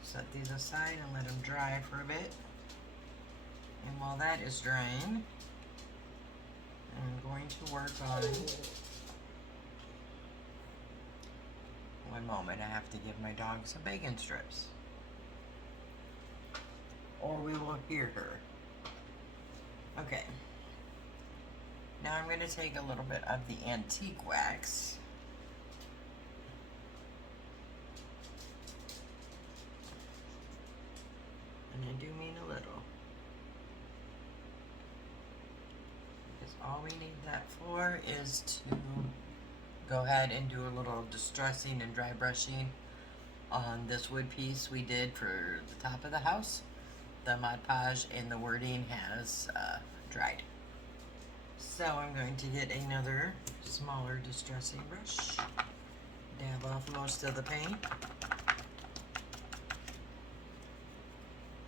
Set these aside and let them dry for a bit. And while that is drying, I'm going to work on... One moment, I have to give my dog some bacon strips. Or we will hear her. Okay. Now I'm going to take a little bit of the antique wax. And I do mean a little. Because all we need that for is to go ahead and do a little distressing and dry brushing on this wood piece we did for the top of the house. The Mod Podge and the wording has dried. So I'm going to get another smaller distressing brush, dab off most of the paint.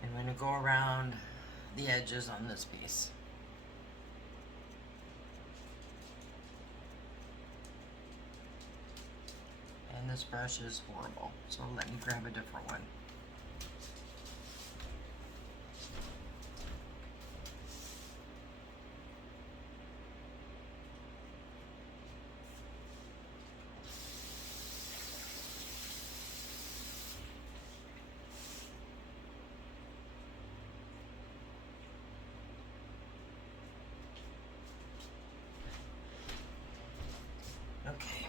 I'm going to go around the edges on this piece. And this brush is horrible, so let me grab a different one. Okay.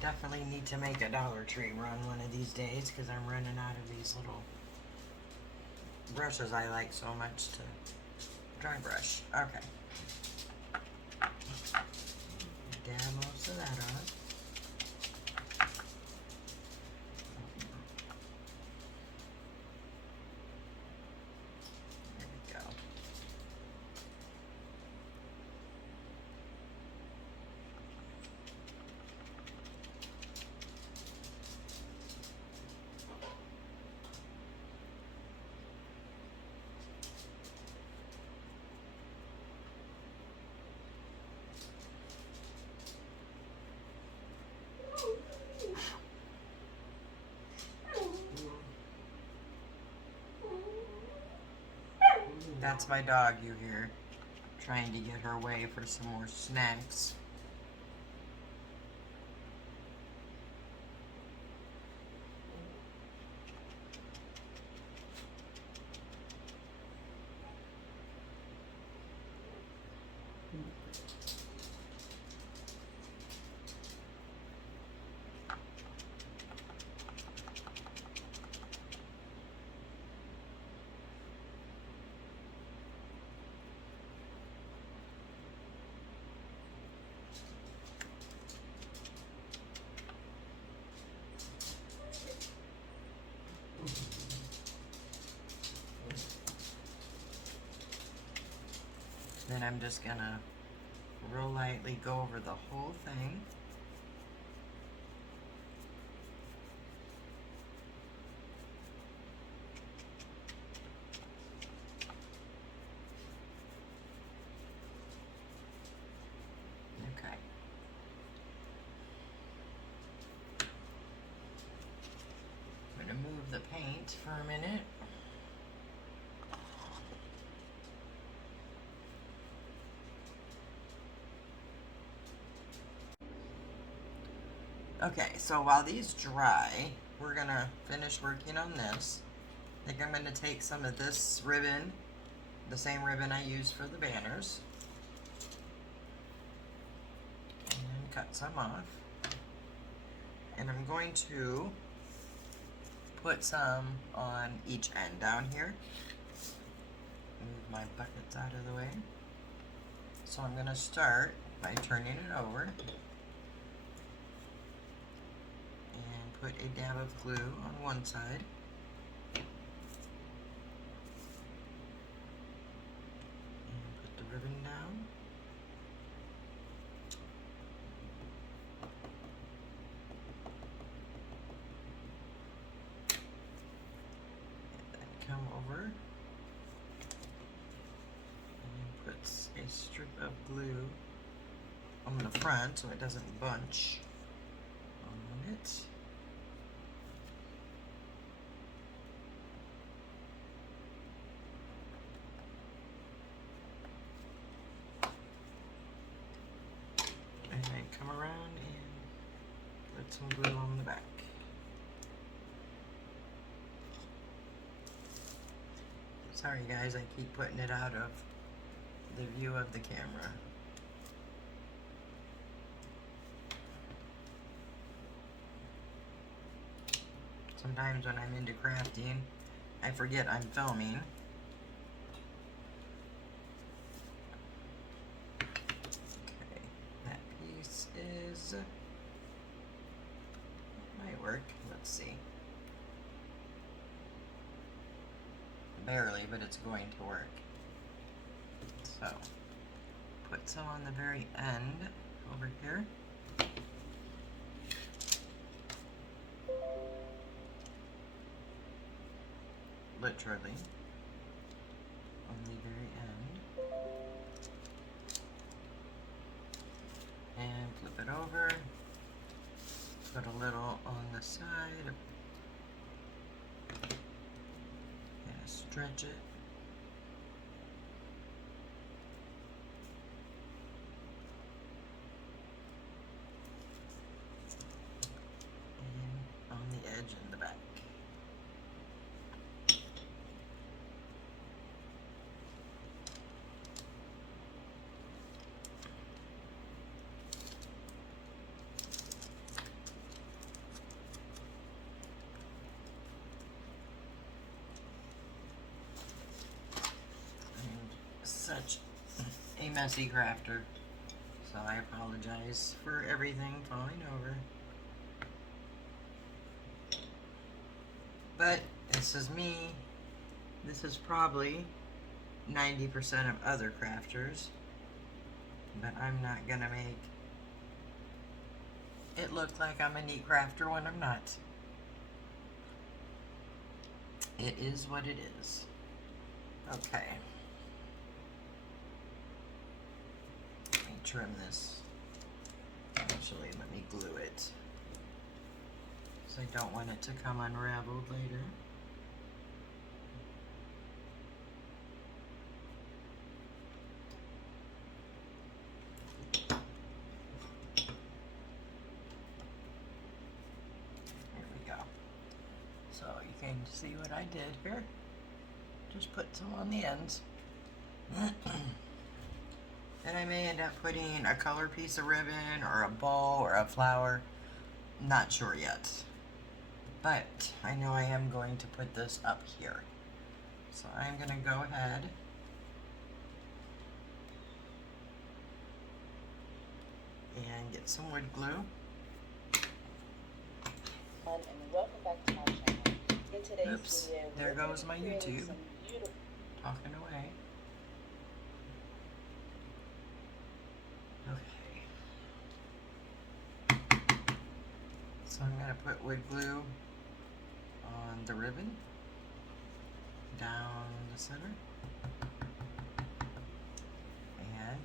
Definitely need to make a Dollar Tree run one of these days because I'm running out of these little brushes I like so much to dry brush. Okay. Dab most of that on. There we go. That's my dog you hear, trying to get her way for some more snacks. Then I'm just gonna real lightly go over the whole thing. Okay. I'm gonna move the paint for a minute. Okay, so while these dry, we're gonna finish working on this. I think I'm gonna take some of this ribbon, the same ribbon I used for the banners, and cut some off. And I'm going to put some on each end down here. Move my buckets out of the way. So I'm gonna start by turning it over. Put a dab of glue on one side. And put the ribbon down. And then come over and put a strip of glue on the front so it doesn't bunch on it. Come around and put some glue on the back. Sorry guys, I keep putting it out of the view of the camera. Sometimes when I'm into crafting, I forget I'm filming. Might work. Let's see. Barely, but it's going to work. So, put some on the very end over here. Literally. On the very end. And flip it over. Put a little on the side. And stretch it. And on the edge in the back. a messy crafter, so I apologize for everything falling over. But this is me. This is probably 90% of other crafters, but I'm not gonna make it look like I'm a neat crafter when I'm not. It is what it is. Okay. Let me trim this. Actually, let me glue it, because I don't want it to come unraveled later. Here we go. So you can see what I did here. Just put some on the ends. And I may end up putting a color piece of ribbon or a bow or a flower. Not sure yet. But I know I am going to put this up here. So I'm going to go ahead and get some wood glue. And welcome back to my channel. In today's Oops, video, there we're goes my creating YouTube. some beautiful Talking away. Okay. So I'm going to put wood glue on the ribbon, down the center, and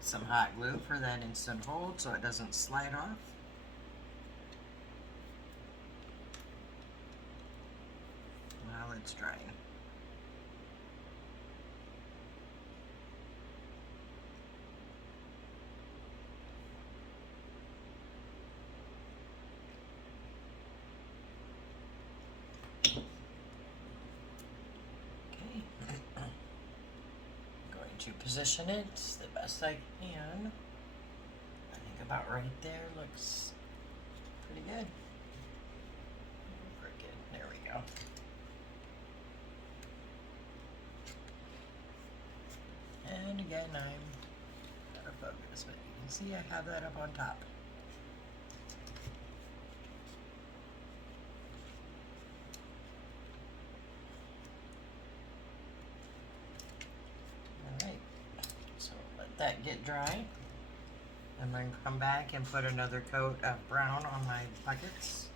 some hot glue for that instant hold so it doesn't slide off. While it's drying. To position it the best I can. I think about right there looks pretty good. There we go. And again, I'm out of focus, but you can see I have that up on top. That get dry, and then come back and put another coat of brown on my buckets.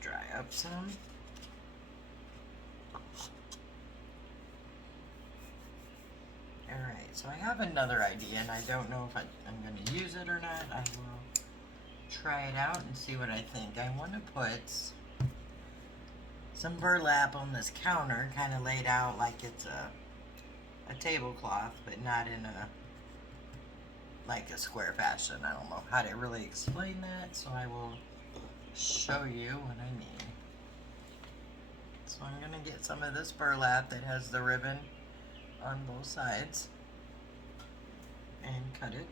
Dry up some. Alright. Alright, so I have another idea, and I don't know if I'm going to use it or not. I will try it out and see what I think. I want to put some burlap on this counter, kind of laid out like it's a tablecloth, but not in a like a square fashion. I don't know how to really explain that, so I will show you what I mean. So I'm going to get some of this burlap that has the ribbon on both sides and cut it.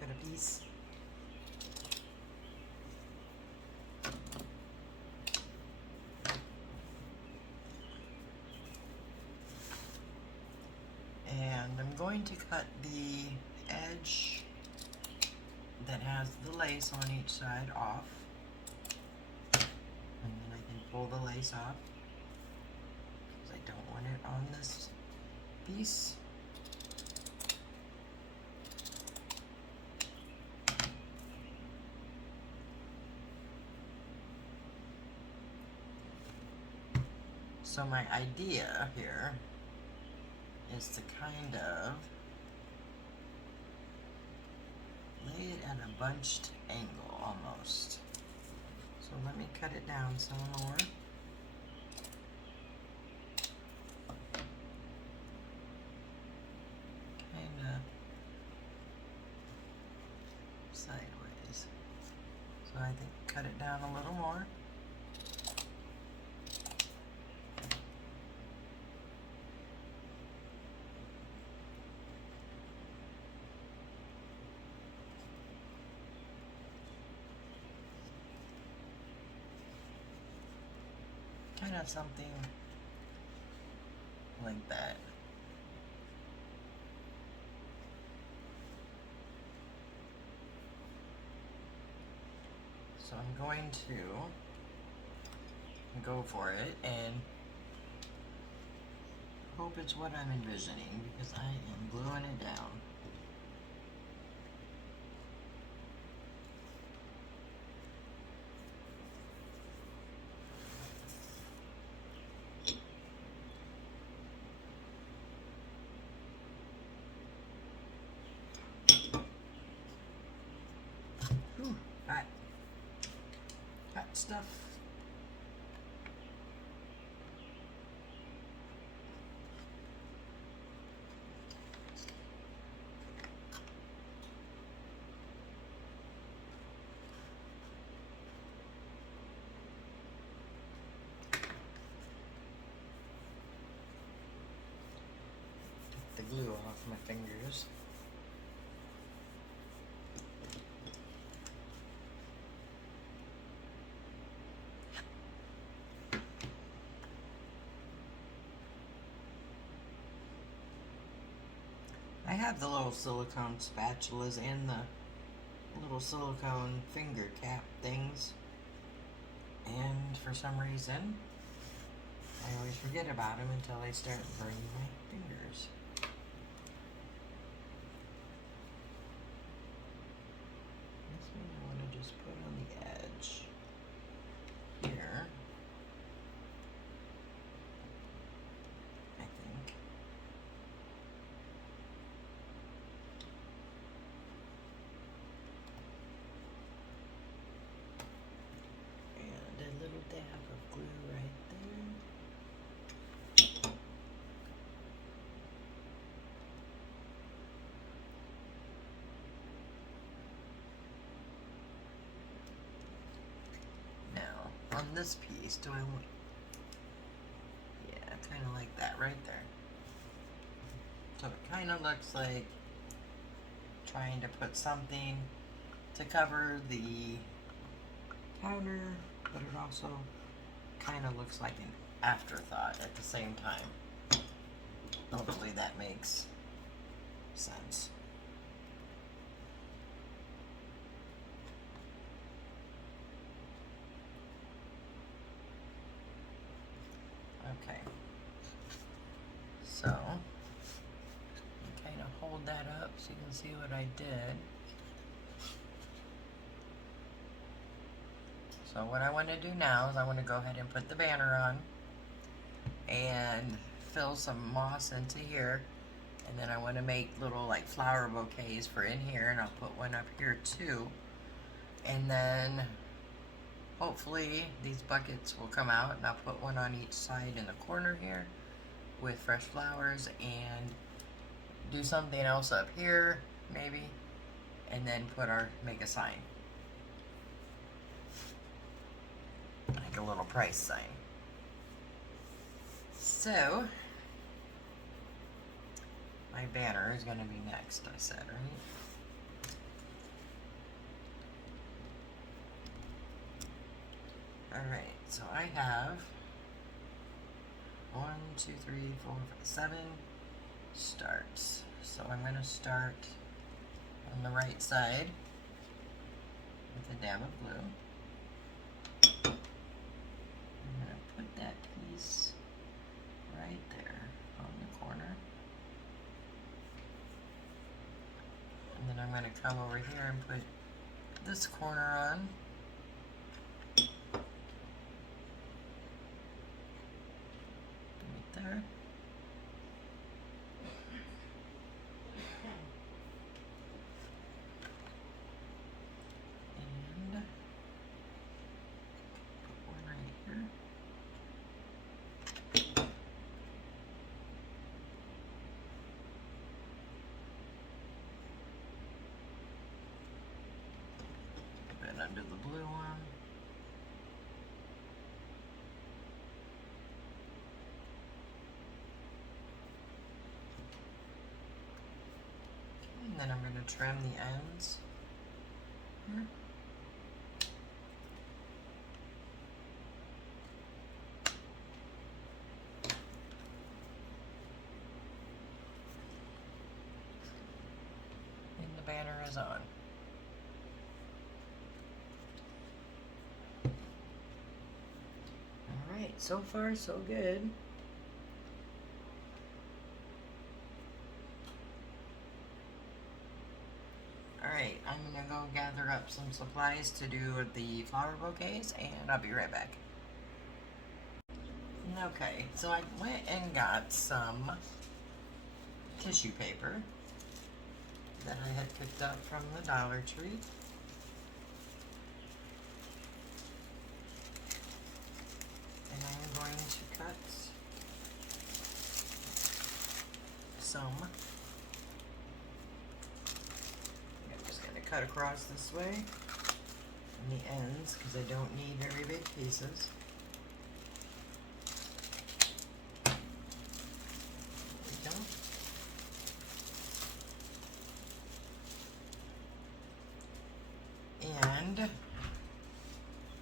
Cut a piece. And I'm going to cut the edge that has the lace on each side off. And then I can pull the lace off because I don't want it on this piece. So my idea here is to kind of lay it at a bunched angle almost. So let me cut it down some more. Kind of sideways. So I think cut it down a little more. Kind of something like that. So I'm going to go for it and hope it's what I'm envisioning because I am gluing it down. Whew, hot stuff. Take the glue off my fingers. I have the little silicone spatulas and the little silicone finger cap things, and for some reason I always forget about them until I start burning my fingers. This one I want to just put on the edge here, I think. And a little dab of glue right there. Now, on this piece, do I want, yeah, kind of like that right there. So it kind of looks like trying to put something to cover the counter, but it also kind of looks like an afterthought at the same time. Hopefully that makes sense. Okay, so kind of hold that up so you can see what I did. So what I want to do now is I want to go ahead and put the banner on and fill some moss into here. And then I want to make little like flower bouquets for in here, and I'll put one up here too. And then hopefully these buckets will come out, and I'll put one on each side in the corner here with fresh flowers, and do something else up here maybe, and then make a sign, like a little price sign. So my banner is going to be next, I said, right? Alright, so I have 1, 2, 3, 4, 5, 7 starts. So I'm going to start on the right side with a dab of glue. I'm going to put that piece right there on the corner. And then I'm going to come over here and put this corner on. Right there. And put one right here. Put it under the blue one. And then I'm going to trim the ends here. And the banner is on. Alright, so far so good. Alright, I'm gonna go gather up some supplies to do the flower bouquets, and I'll be right back. Okay, so I went and got some tissue paper that I had picked up from the Dollar Tree. And I'm going to cut some. I'm just going to cut across this way on the ends because I don't need very big pieces. There we go. And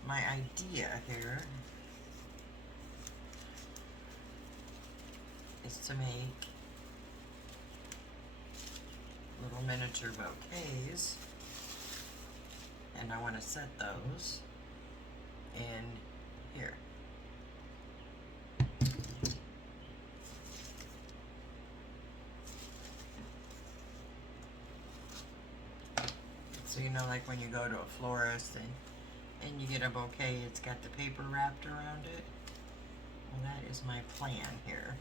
my idea here is to make little miniature bouquets, and I want to set those in here. So you know, like when you go to a florist and you get a bouquet, it's got the paper wrapped around it. Well, that is my plan here.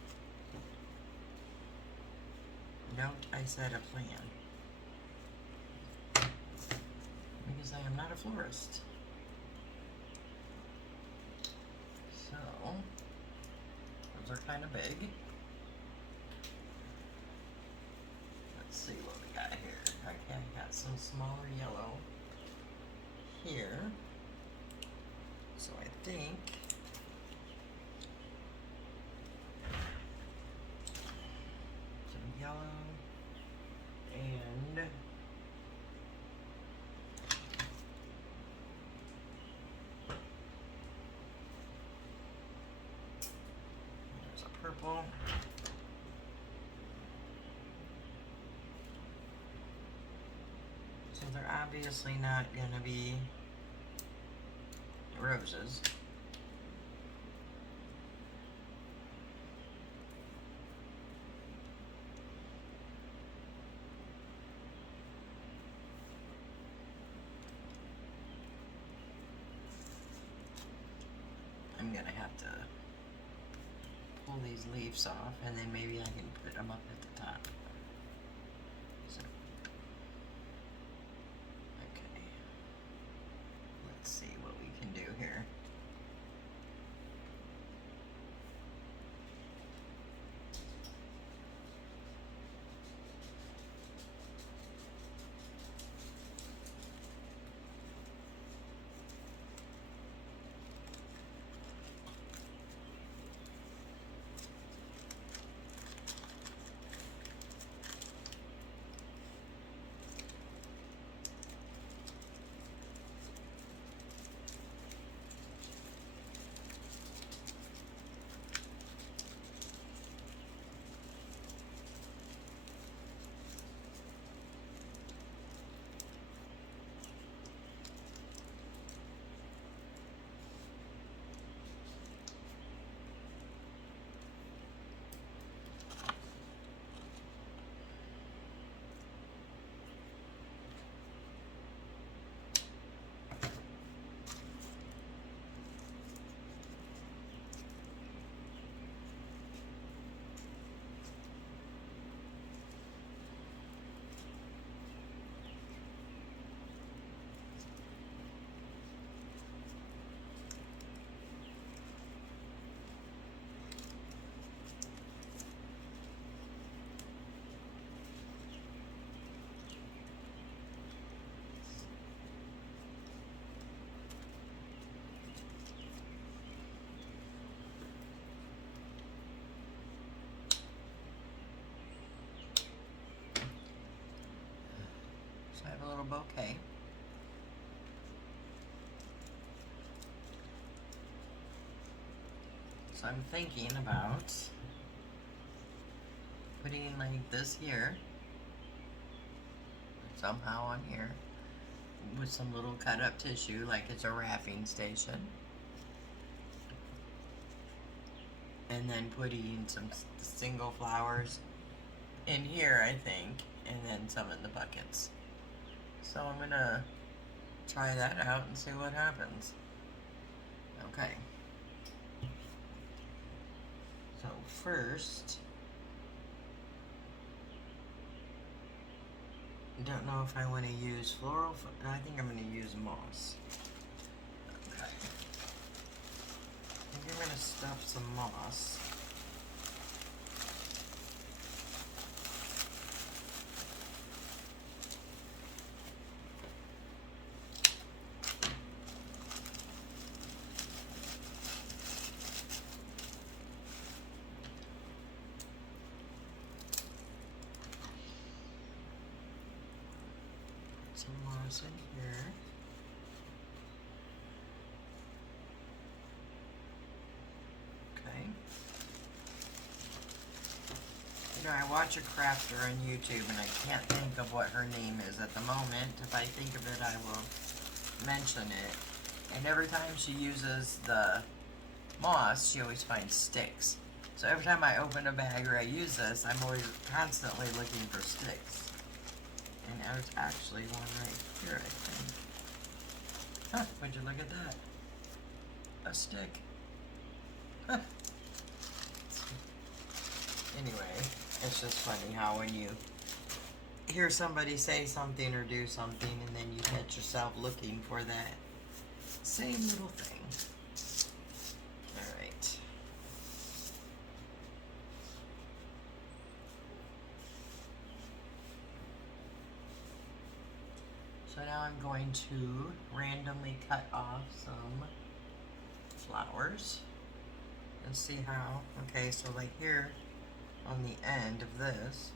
Note, I said a plan. Because I am not a florist. So, those are kind of big. Let's see what we got here. Okay, I got some smaller yellow here. So I think some yellow and there's a purple. So they're obviously not going to be roses. I'm going to have to pull these leaves off, and then maybe I can put them up at the top. little bouquet. So I'm thinking about putting like this here, somehow on here, with some little cut up tissue like it's a wrapping station. And then putting some single flowers in here, I think, and then some in the buckets. So I'm gonna try that out and see what happens. Okay. So first, don't know if I want to use floral. I think I'm going to use moss. Okay. I think I'm going to stuff some moss. Some moss in here. Okay. You know, I watch a crafter on YouTube and I can't think of what her name is at the moment. If I think of it, I will mention it. And every time she uses the moss, she always finds sticks. So every time I open a bag or I use this, I'm always constantly looking for sticks. And there's actually one right here, I think. Huh, would you look at that? A stick. Huh. Anyway, it's just funny how when you hear somebody say something or do something and then you catch yourself looking for that same little thing. Alright. So now I'm going to randomly cut off some flowers and see how. Okay, so like here on the end of this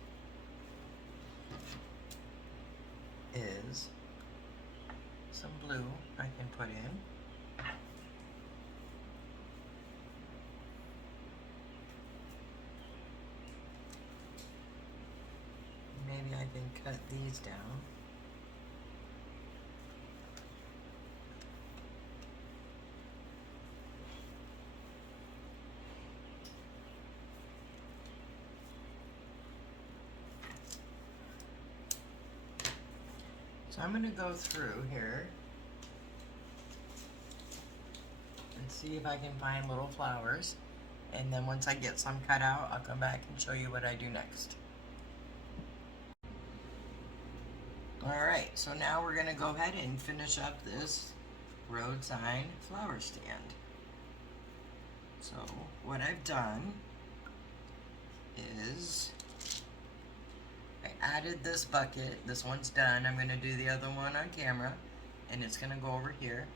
is some blue I can put in. Maybe I can cut these down. So I'm going to go through here and see if I can find little flowers. And then once I get some cut out, I'll come back and show you what I do next. Alright, so now we're going to go ahead and finish up this road sign flower stand. So what I've done is I added this bucket. This one's done. I'm going to do the other one on camera, and it's going to go over here.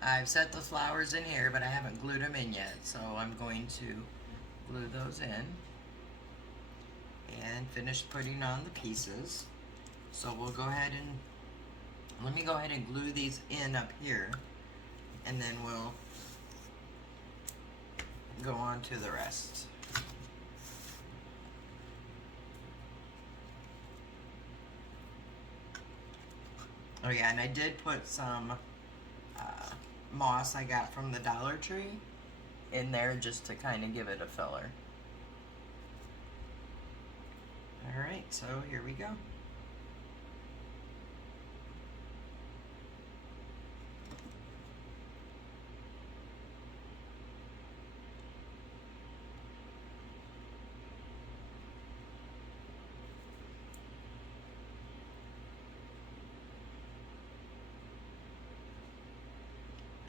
I've set the flowers in here, but I haven't glued them in yet, so I'm going to glue those in and finish putting on the pieces. So we'll go ahead and, let me go ahead and glue these in up here, and then we'll go on to the rest. Oh yeah, and I did put some moss I got from the Dollar Tree in there just to kind of give it a filler. Alright, so here we go.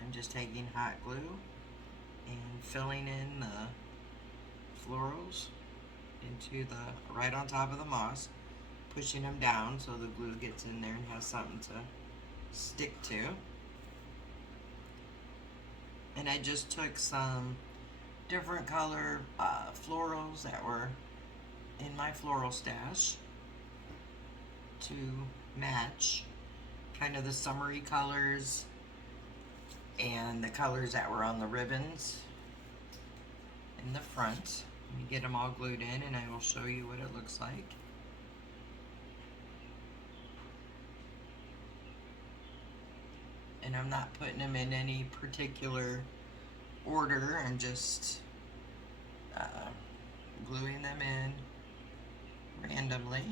I'm just taking hot glue and filling in the florals into the right on top of the moss, pushing them down so the glue gets in there and has something to stick to. And I just took some different color florals that were in my floral stash to match kind of the summery colors and the colors that were on the ribbons in the front. Let me get them all glued in and I will show you what it looks like. And I'm not putting them in any particular order, I'm just gluing them in randomly.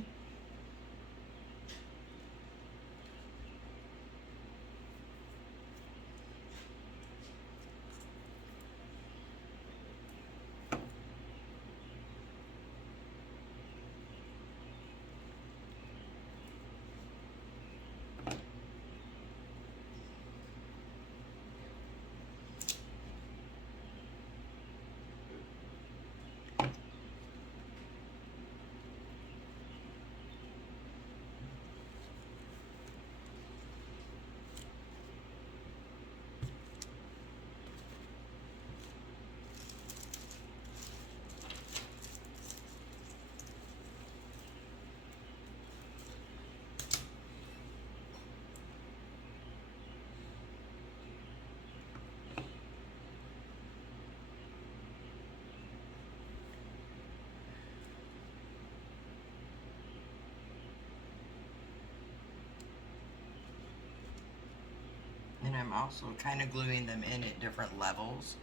And I'm also kind of gluing them in at different levels,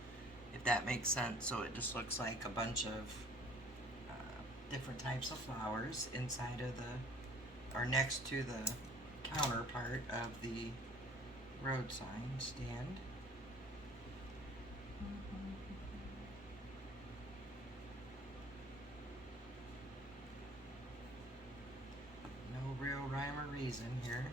if that makes sense, so it just looks like a bunch of different types of flowers inside of the, or next to the counterpart of the road sign stand. No real rhyme or reason here.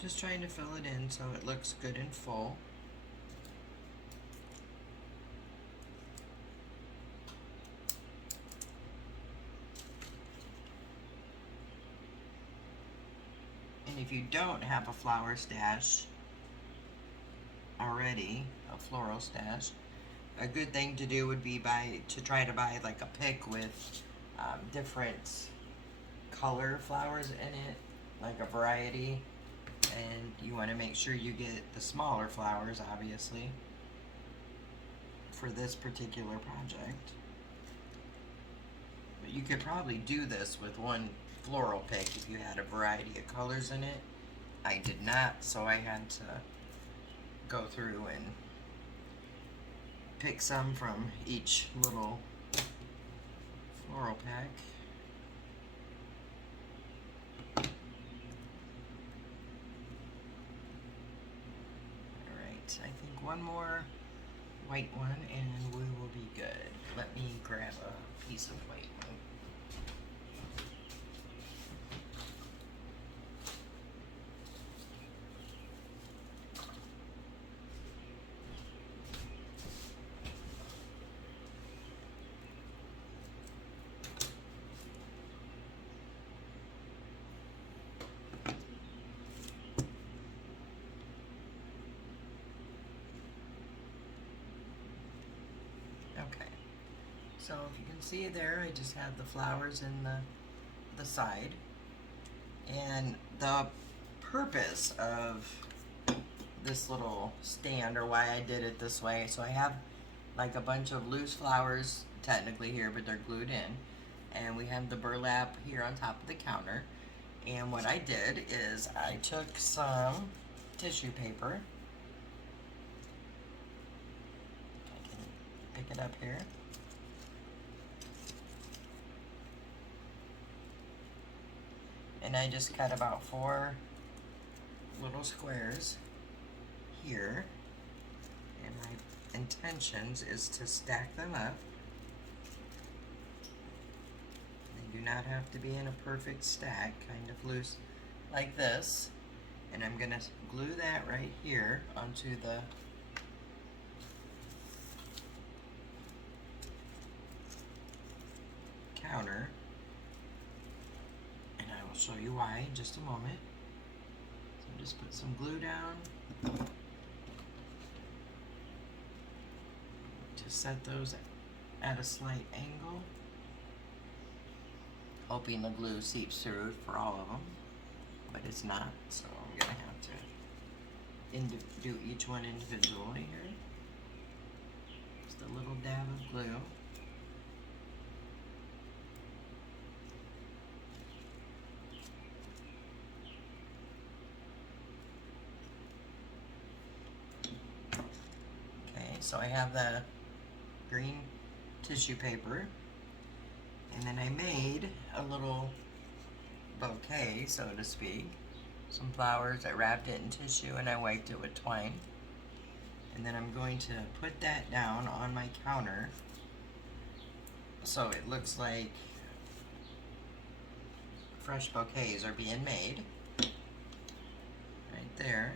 Just trying to fill it in so it looks good and full. And if you don't have a flower stash already, a floral stash, a good thing to do would be to try to buy like a pick with different color flowers in it, like a variety. And you want to make sure you get the smaller flowers, obviously, for this particular project. But you could probably do this with one floral pick if you had a variety of colors in it. I did not, so I had to go through and pick some from each little floral pack. I think one more white one and we will be good. Let me grab a piece of white one. Okay, so if you can see there, I just have the flowers in the side. And the purpose of this little stand, or why I did it this way, so I have like a bunch of loose flowers technically here, but they're glued in. And we have the burlap here on top of the counter. And what I did is I took some tissue paper. I can pick it up here. And I just cut about 4 little squares here. And my intentions is to stack them up. They do not have to be in a perfect stack, kind of loose like this. And I'm gonna glue that right here onto the counter, and I will show you why in just a moment. So just put some glue down to set those at a slight angle, hoping the glue seeps through for all of them, but it's not, so I'm gonna have to do each one individually here. Just a little dab of glue. Okay, so I have the green tissue paper, and then I made a little bouquet, so to speak. Some flowers, I wrapped it in tissue and I wiped it with twine. And then I'm going to put that down on my counter so it looks like fresh bouquets are being made. Right there.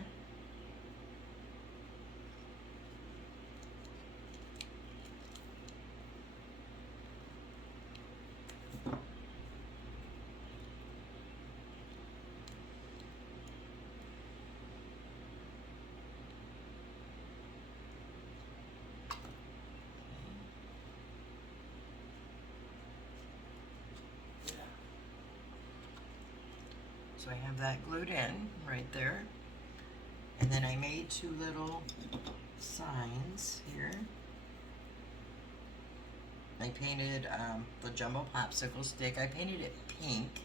So I have that glued in right there. And then I made two little signs here. I painted the jumbo popsicle stick. I painted it pink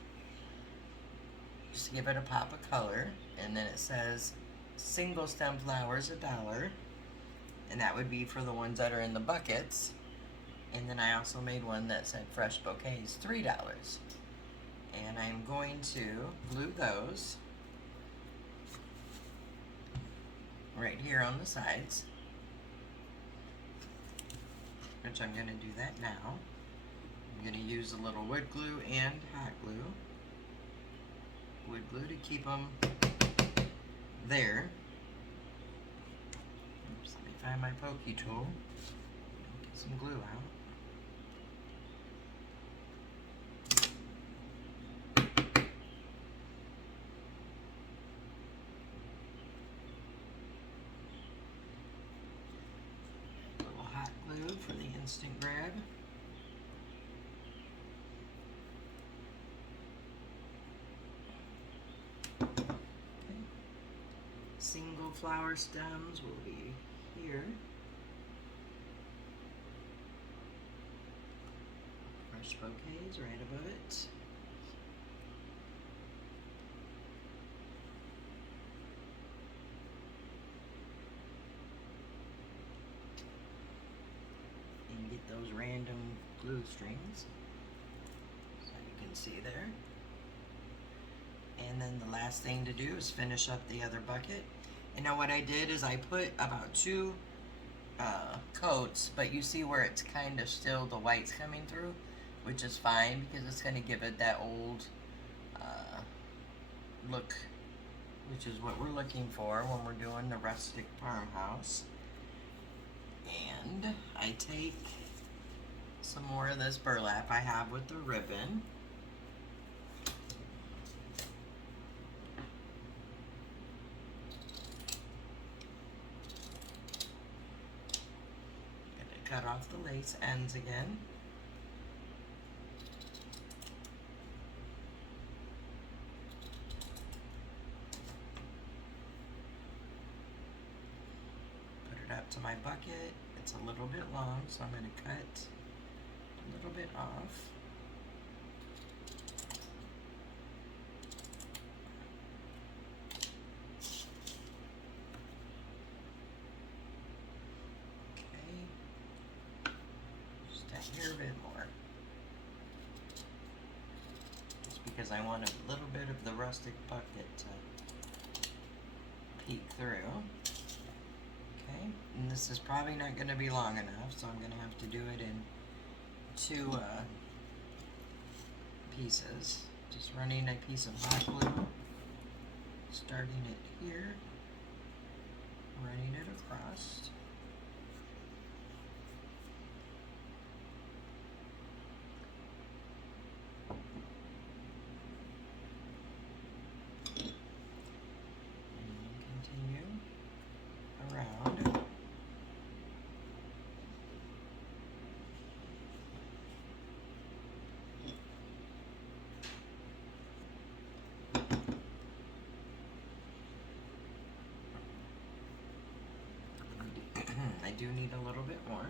just to give it a pop of color. And then it says single stem flowers $1. And that would be for the ones that are in the buckets. And then I also made one that said fresh bouquets $3. And I'm going to glue those right here on the sides, which I'm going to do that now. I'm going to use a little wood glue and hot glue. Wood glue to keep them there. Oops, let me find my pokey tool. Get some glue out. For the instant grab. Okay. Single flower stems will be here. Fresh bouquets right above it. Get those random glue strings, so you can see there. And then the last thing to do is finish up the other bucket. And now what I did is I put about 2 coats, but you see where it's kind of still the white's coming through, which is fine because it's going to give it that old look, which is what we're looking for when we're doing the rustic farmhouse. And I take some more of this burlap I have with the ribbon. Gonna cut off the lace ends again. Put it up to my bucket. It's a little bit long, so I'm going to cut a little bit off. Okay, just a hair bit more. Just because I want a little bit of the rustic bucket to peek through. Okay, and this is probably not going to be long enough, so I'm going to have to do it in 2 pieces. Just running a piece of hot glue, starting it here, running it across. do need a little bit more.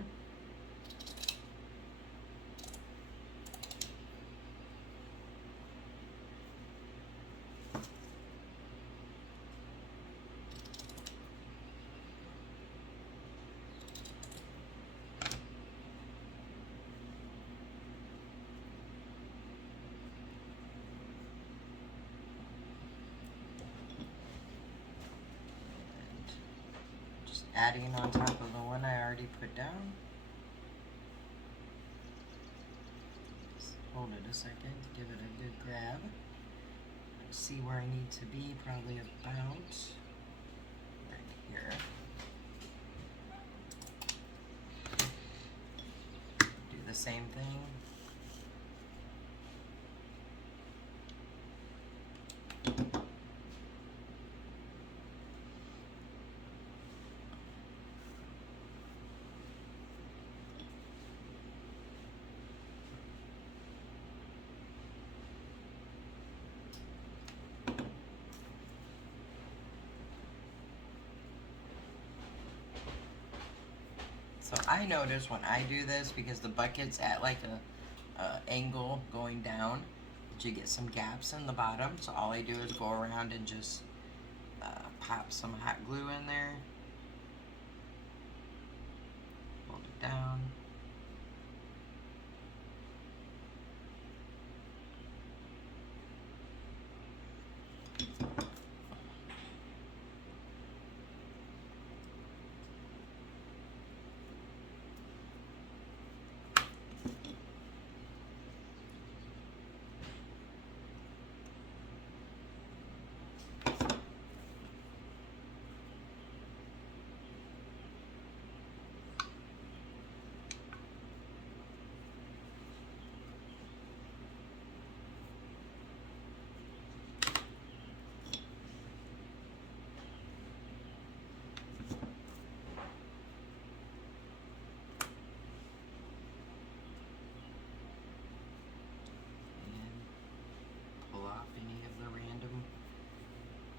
Adding on top of the one I already put down. Just hold it a second to give it a good grab. See where I need to be, probably about right here. Do the same thing. So I notice when I do this, because the bucket's at like a angle going down, that you get some gaps in the bottom. So all I do is go around and just pop some hot glue in there. Hold it down.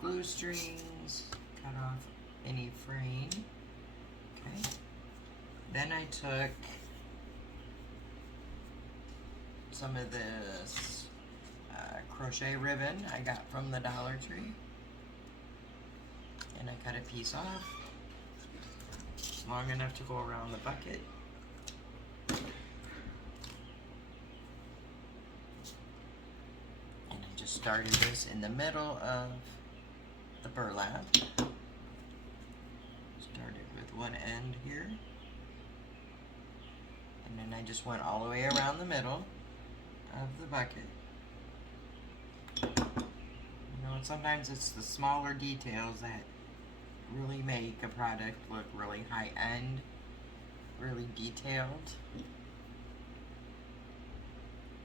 Glue strings, cut off any fraying. Okay. Then I took some of this crochet ribbon I got from the Dollar Tree, and I cut a piece off long enough to go around the bucket. And I just started this in the middle of the burlap. Started with one end here, and then I just went all the way around the middle of the bucket. You know, and sometimes it's the smaller details that really make a product look really high-end, really detailed,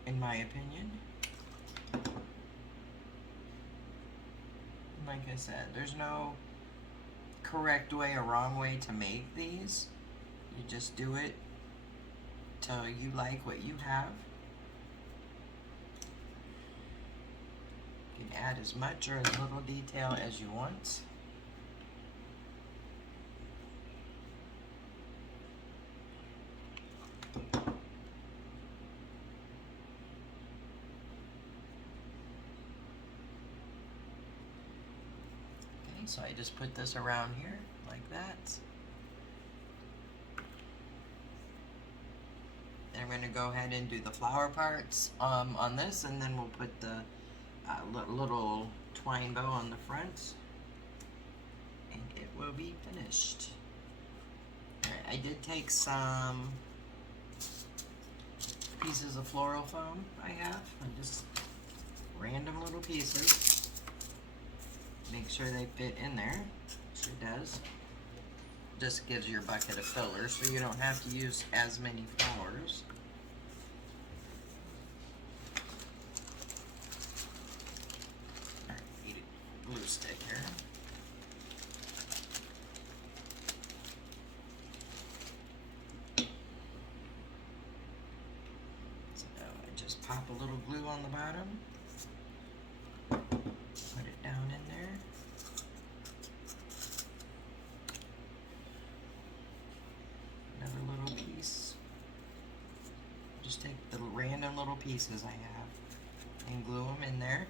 in my opinion. Like I said, there's no correct way or wrong way to make these. You just do it till you like what you have. You can add as much or as little detail as you want. So I just put this around here like that. And I'm going to go ahead and do the flower parts on this, and then we'll put the little twine bow on the front, and it will be finished. Alright, I did take some pieces of floral foam I have, and just random little pieces. Make sure they fit in there, which it does. Just gives your bucket a filler, so you don't have to use as many flowers. Alright, need a glue stick here. So I just pop a little glue on the bottom. Put it down in there. little pieces I have and glue them in there.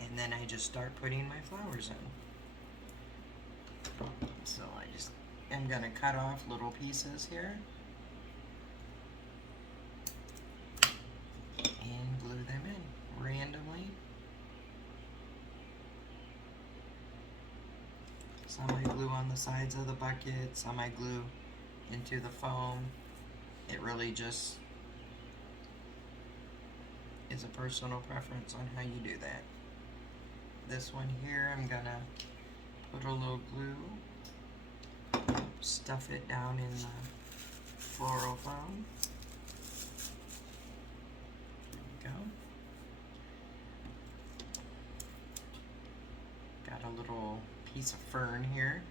And then I just start putting my flowers in. So I just am going to cut off little pieces here and glue them in randomly. Some I glue on the sides of the bucket, some I glue into the foam. It really just is a personal preference on how you do that. This one here, I'm gonna put a little glue, stuff it down in the floral foam. There we go. Got a little piece of fern here.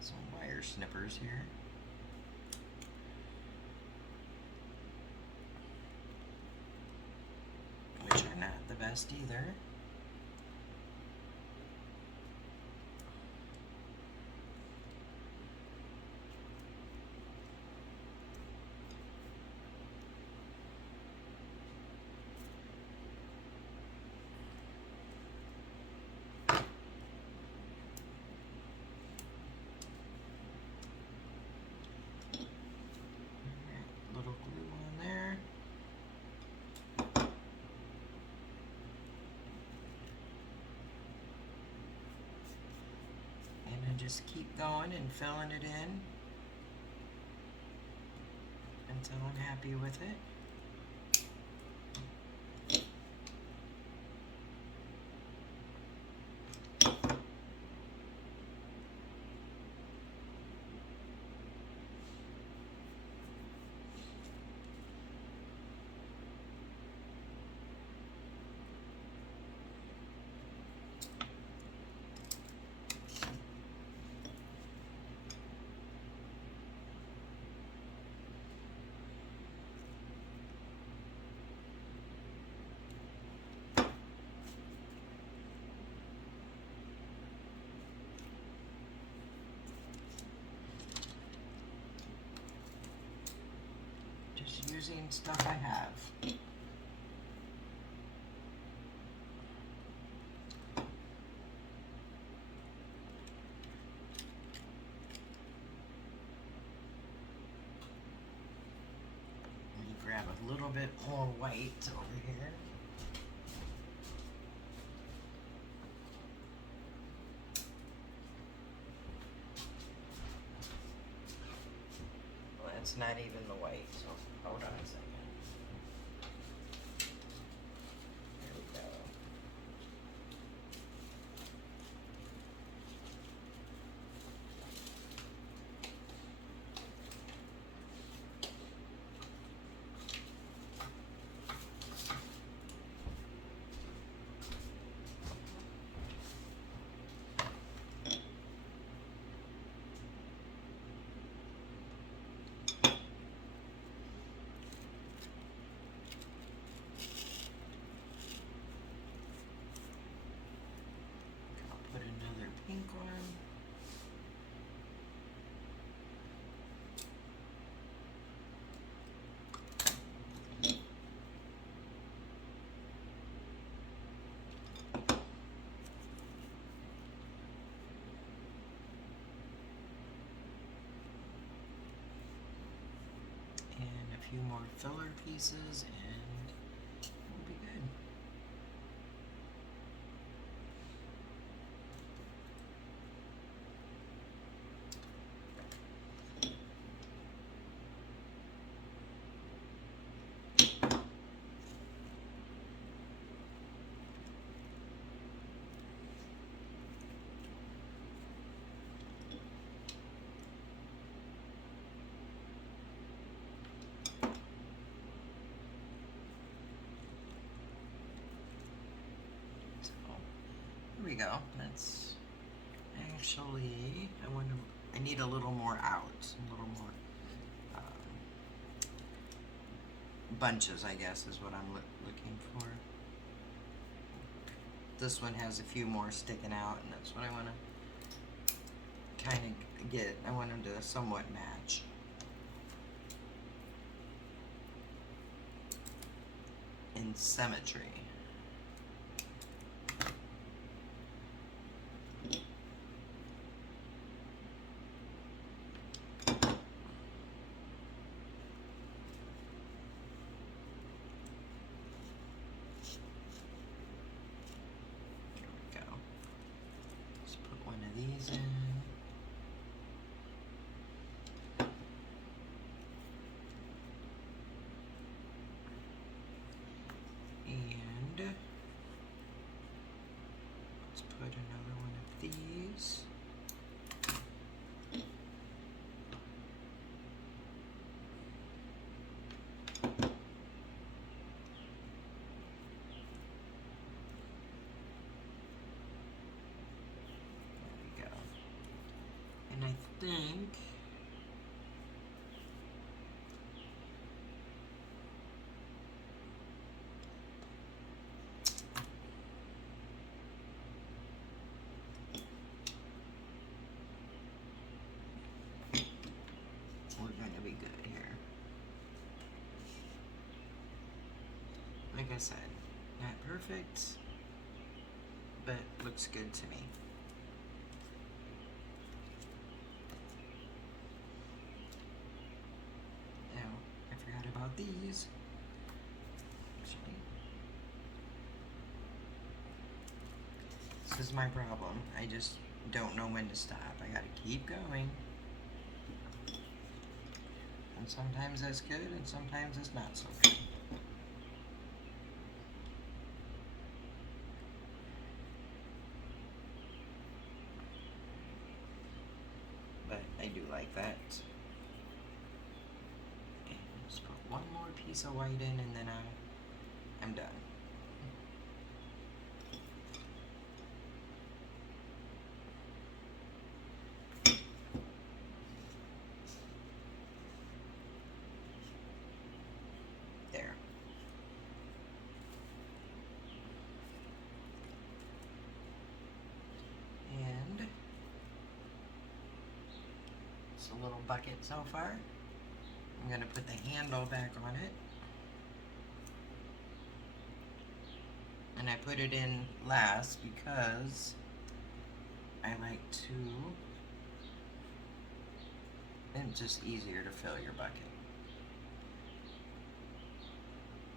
Some wire snippers here. Which are not the best either. Little glue on there. And I just keep going and filling it in until I'm happy with it. Just using stuff I have. Let me grab a little bit more white over here. Well, that's not even the white, so hold on a second. There we go. I'll put another pink one. And a few more filler pieces and we'll be good. So, here we go. That's Actually, I need a little more out, a little more bunches, I guess, is what I'm looking for. This one has a few more sticking out, and that's what I want to kind of get. I want them to somewhat match. In symmetry. These in. And let's put another one of these. And I think we're going to be good here. Like I said, not perfect, but looks good to me. About these. Actually, this is my problem. I just don't know when to stop. I gotta keep going. And sometimes that's good, and sometimes it's not so good. But I do like that. One more piece of white in, and then I'm done. There. And it's a little bucket so far. I'm going to put the handle back on it. And I put it in last because I like to, it's just easier to fill your bucket.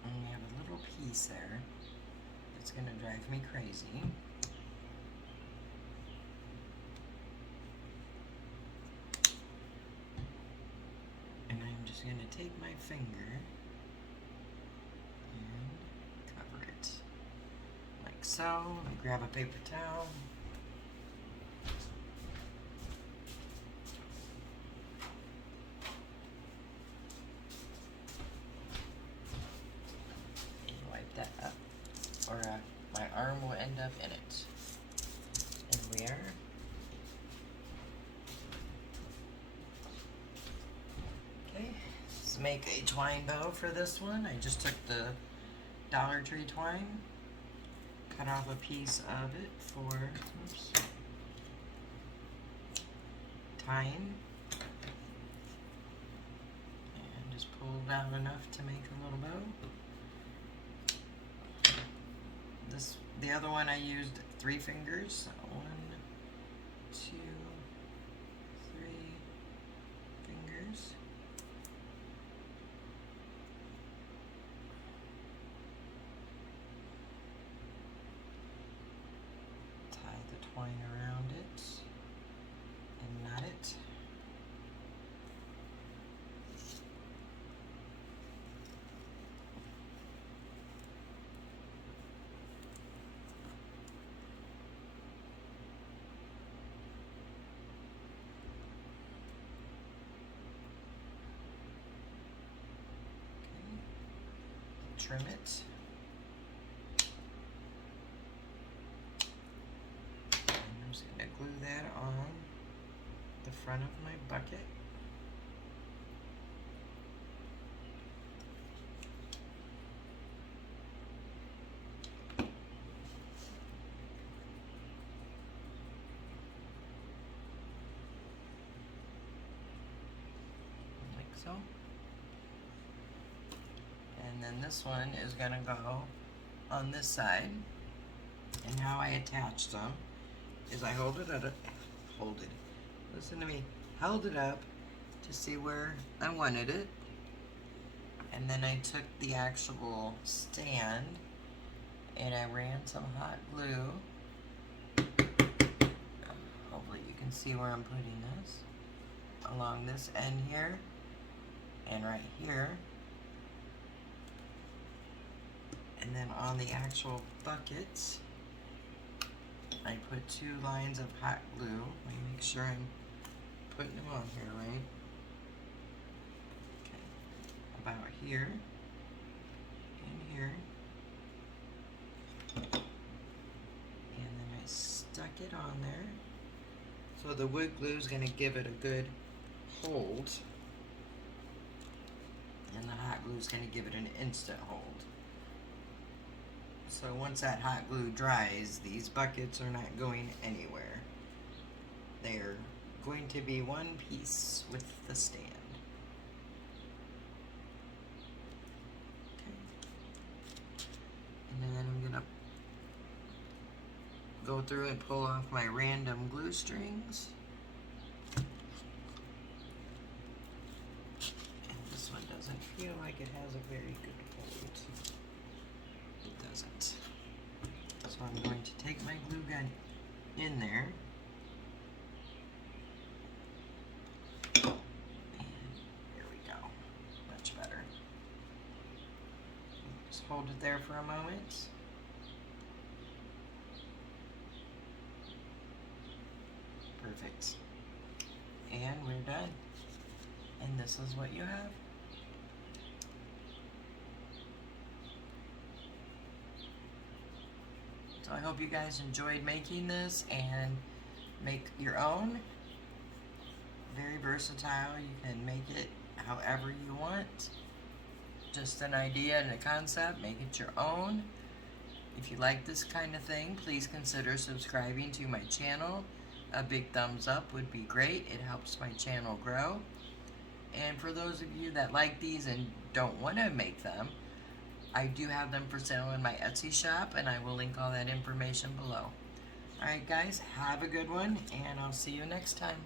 And we have a little piece there that's going to drive me crazy. And I'm just going to take my finger and cover it. Like so. Grab a paper towel. And wipe that up. Or my arm will end up in it. And we are. Okay, let's make a twine bow for this one. I just took the Dollar Tree twine, cut off a piece of it for tying, and just pull down enough to make a little bow. The other one I used 3 fingers. 1, 2, 3 fingers. Tie the twine around it and knot it. Trim it. And I'm just going to glue that on. the front of my bucket. Like so. And then this one is going to go on this side. And how I attach them is I hold it, listen to me, held it up to see where I wanted it. And then I took the actual stand and I ran some hot glue. Hopefully you can see where I'm putting this. Along this end here and right here. And then on the actual buckets, I put 2 lines of hot glue. Let me make sure I'm putting them on here right. Okay. About here and here. And then I stuck it on there. So the wood glue is going to give it a good hold. And the hot glue is going to give it an instant hold. So once that hot glue dries, these buckets are not going anywhere. They're going to be one piece with the stand. Okay. And then I'm gonna go through and pull off my random glue strings. And this one doesn't feel like it has a very good hold. It doesn't. So I'm going to take my glue gun in there. And there we go. Much better. Just hold it there for a moment. Perfect. And we're done. And this is what you have. So I hope you guys enjoyed making this and make your own. Very versatile. You can make it however you want. Just an idea and a concept. Make it your own. If you like this kind of thing, please consider subscribing to my channel. A big thumbs up would be great. It helps my channel grow. And for those of you that like these and don't want to make them, I do have them for sale in my Etsy shop, and I will link all that information below. Alright guys, have a good one, and I'll see you next time.